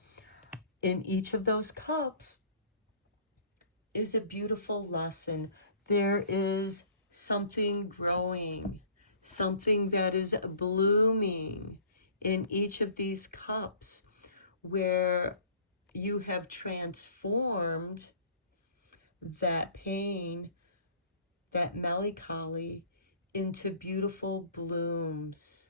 in each of those cups is a beautiful lesson. There is something growing, something that is blooming in each of these cups, where you have transformed that pain, that melancholy, into beautiful blooms.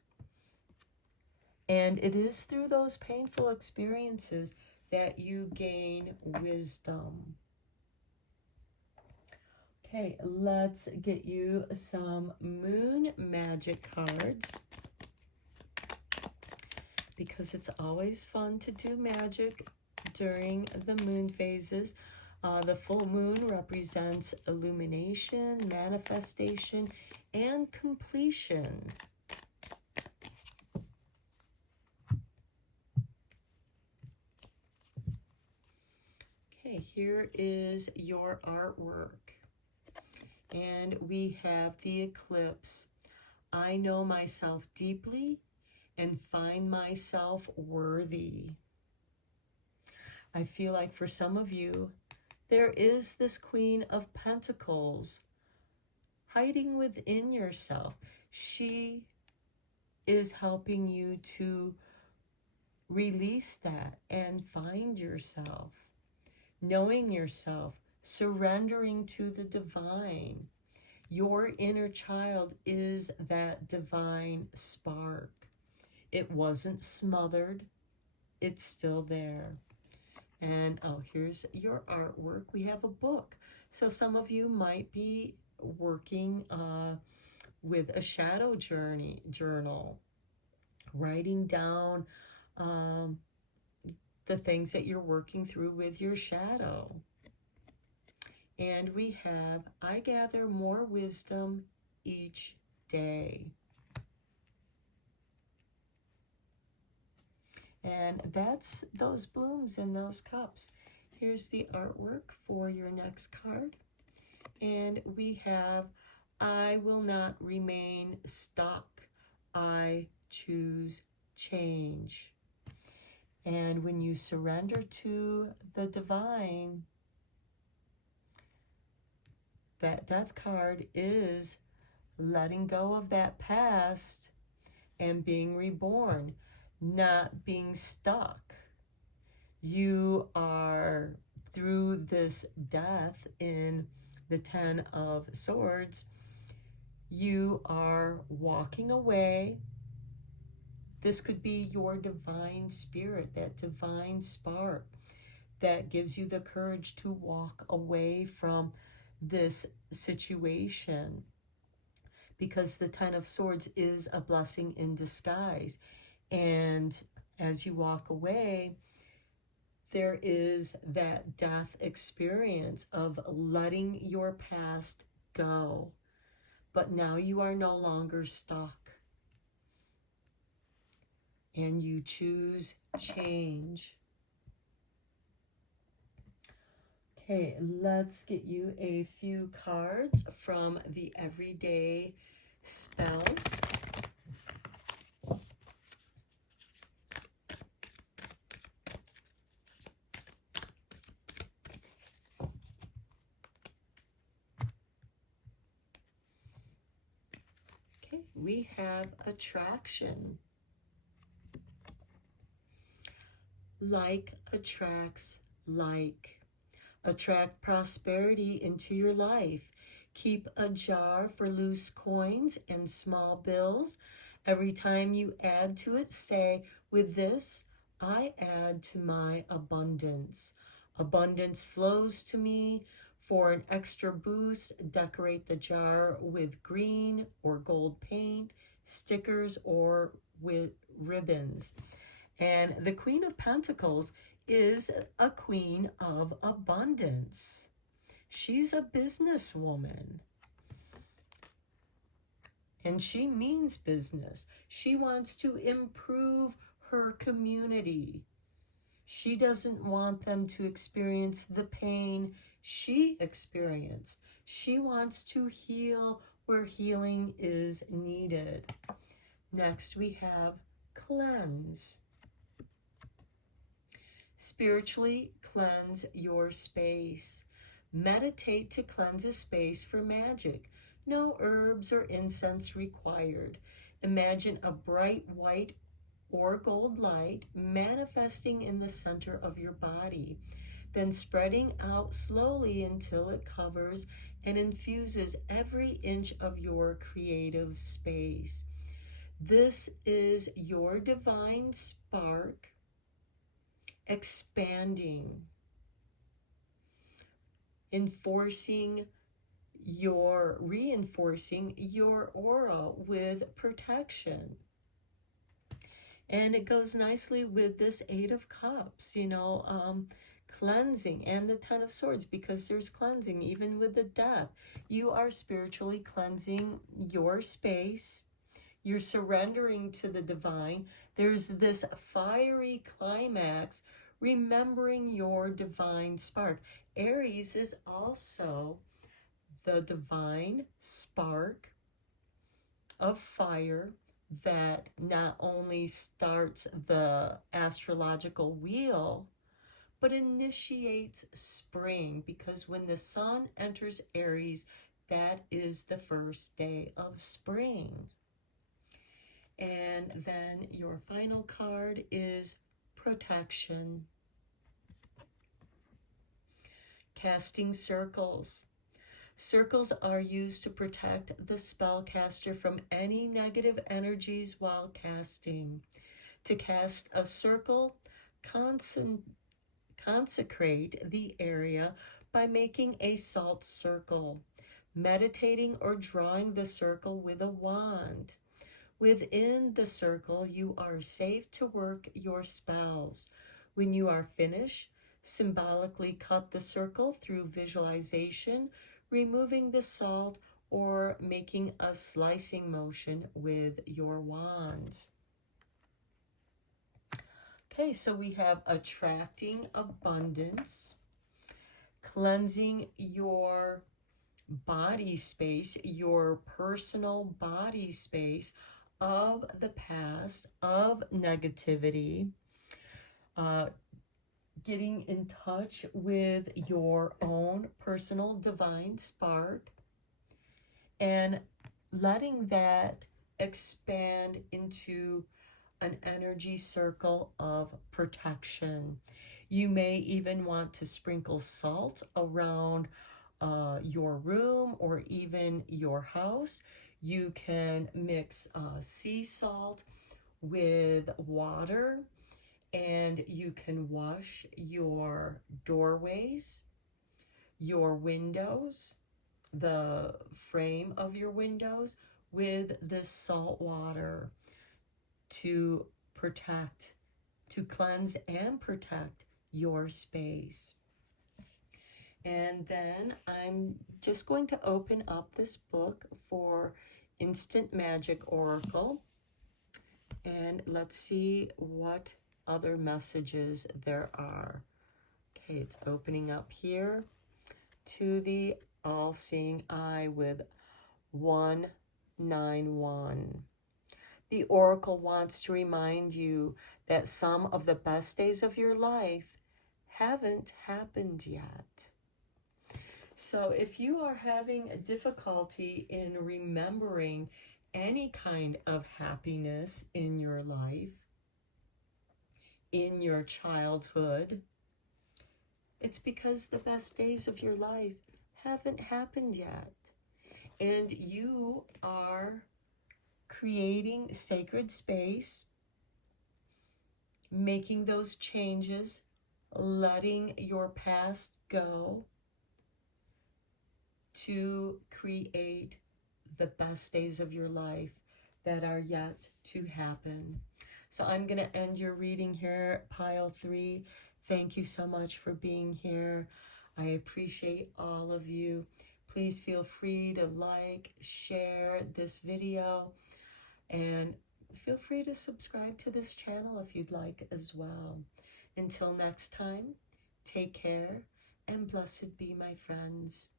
And it is through those painful experiences that you gain wisdom. Okay, let's get you some moon magic cards, because it's always fun to do magic during the moon phases. The full moon represents illumination, manifestation, and completion. Okay, here is your artwork. And we have the eclipse. I know myself deeply and find myself worthy. I feel like for some of you, there is this Queen of Pentacles hiding within yourself. She is helping you to release that and find yourself, knowing yourself, surrendering to the divine. Your inner child is that divine spark. It wasn't smothered. It's still there. And oh, here's your artwork. We have a book. So some of you might be working with a shadow journal, writing down the things that you're working through with your shadow. And we have, I gather more wisdom each day. And that's those blooms in those cups. Here's the artwork for your next card. And we have, I will not remain stuck. I choose change. And when you surrender to the divine, that death card is letting go of that past and being reborn, not being stuck. You are, through this death in the Ten of Swords, you are walking away. This could be your divine spirit, that divine spark that gives you the courage to walk away from this situation, because the Ten of Swords is a blessing in disguise. And as you walk away, there is that death experience of letting your past go. But now you are no longer stuck. And you choose change. Okay, let's get you a few cards from the Everyday Spells. Okay, we have attraction. Like attracts like. Attract prosperity into your life. Keep a jar for loose coins and small bills. Every time you add to it, say, with this, I add to my abundance. Abundance flows to me. For an extra boost, decorate the jar with green or gold paint, stickers, or with ribbons. And the Queen of Pentacles is a queen of abundance. She's a businesswoman. And she means business. She wants to improve her community. She doesn't want them to experience the pain she experienced. She wants to heal where healing is needed. Next, we have cleanse. Spiritually cleanse your space. Meditate to cleanse a space for magic. No herbs or incense required. Imagine a bright white or gold light manifesting in the center of your body, then spreading out slowly until it covers and infuses every inch of your creative space. This is your divine spark expanding, reinforcing your aura with protection. And it goes nicely with this Eight of Cups, cleansing, and the Ten of Swords, because there's cleansing even with the Death. You are spiritually cleansing your space. You're surrendering to the divine. There's this fiery climax, remembering your divine spark. Aries is also the divine spark of fire that not only starts the astrological wheel, but initiates spring, because when the sun enters Aries, that is the first day of spring. And then your final card is protection. Casting circles. Circles are used to protect the spellcaster from any negative energies while casting. To cast a circle, consecrate the area by making a salt circle, meditating or drawing the circle with a wand. Within the circle, you are safe to work your spells. When you are finished, symbolically cut the circle through visualization, removing the salt or making a slicing motion with your wand. Okay, so we have attracting abundance, cleansing your body space, your personal body space of the past, of negativity, getting in touch with your own personal divine spark, and letting that expand into an energy circle of protection. You may even want to sprinkle salt around your room or even your house. You can mix sea salt with water, and you can wash your doorways, your windows, the frame of your windows with this salt water to protect, to cleanse and protect your space. And then I'm just going to open up this book for Instant Magic Oracle. And let's see what other messages there are. Okay, it's opening up here to the all-seeing eye with 191. The Oracle wants to remind you that some of the best days of your life haven't happened yet. So if you are having a difficulty in remembering any kind of happiness in your life, in your childhood, it's because the best days of your life haven't happened yet. And you are creating sacred space, making those changes, letting your past go to create the best days of your life that are yet to happen. So I'm going to end your reading here, pile 3. Thank you so much for being here. I appreciate all of you. Please feel free to like, share this video, and feel free to subscribe to this channel if you'd like as well. Until next time, take care and blessed be, my friends.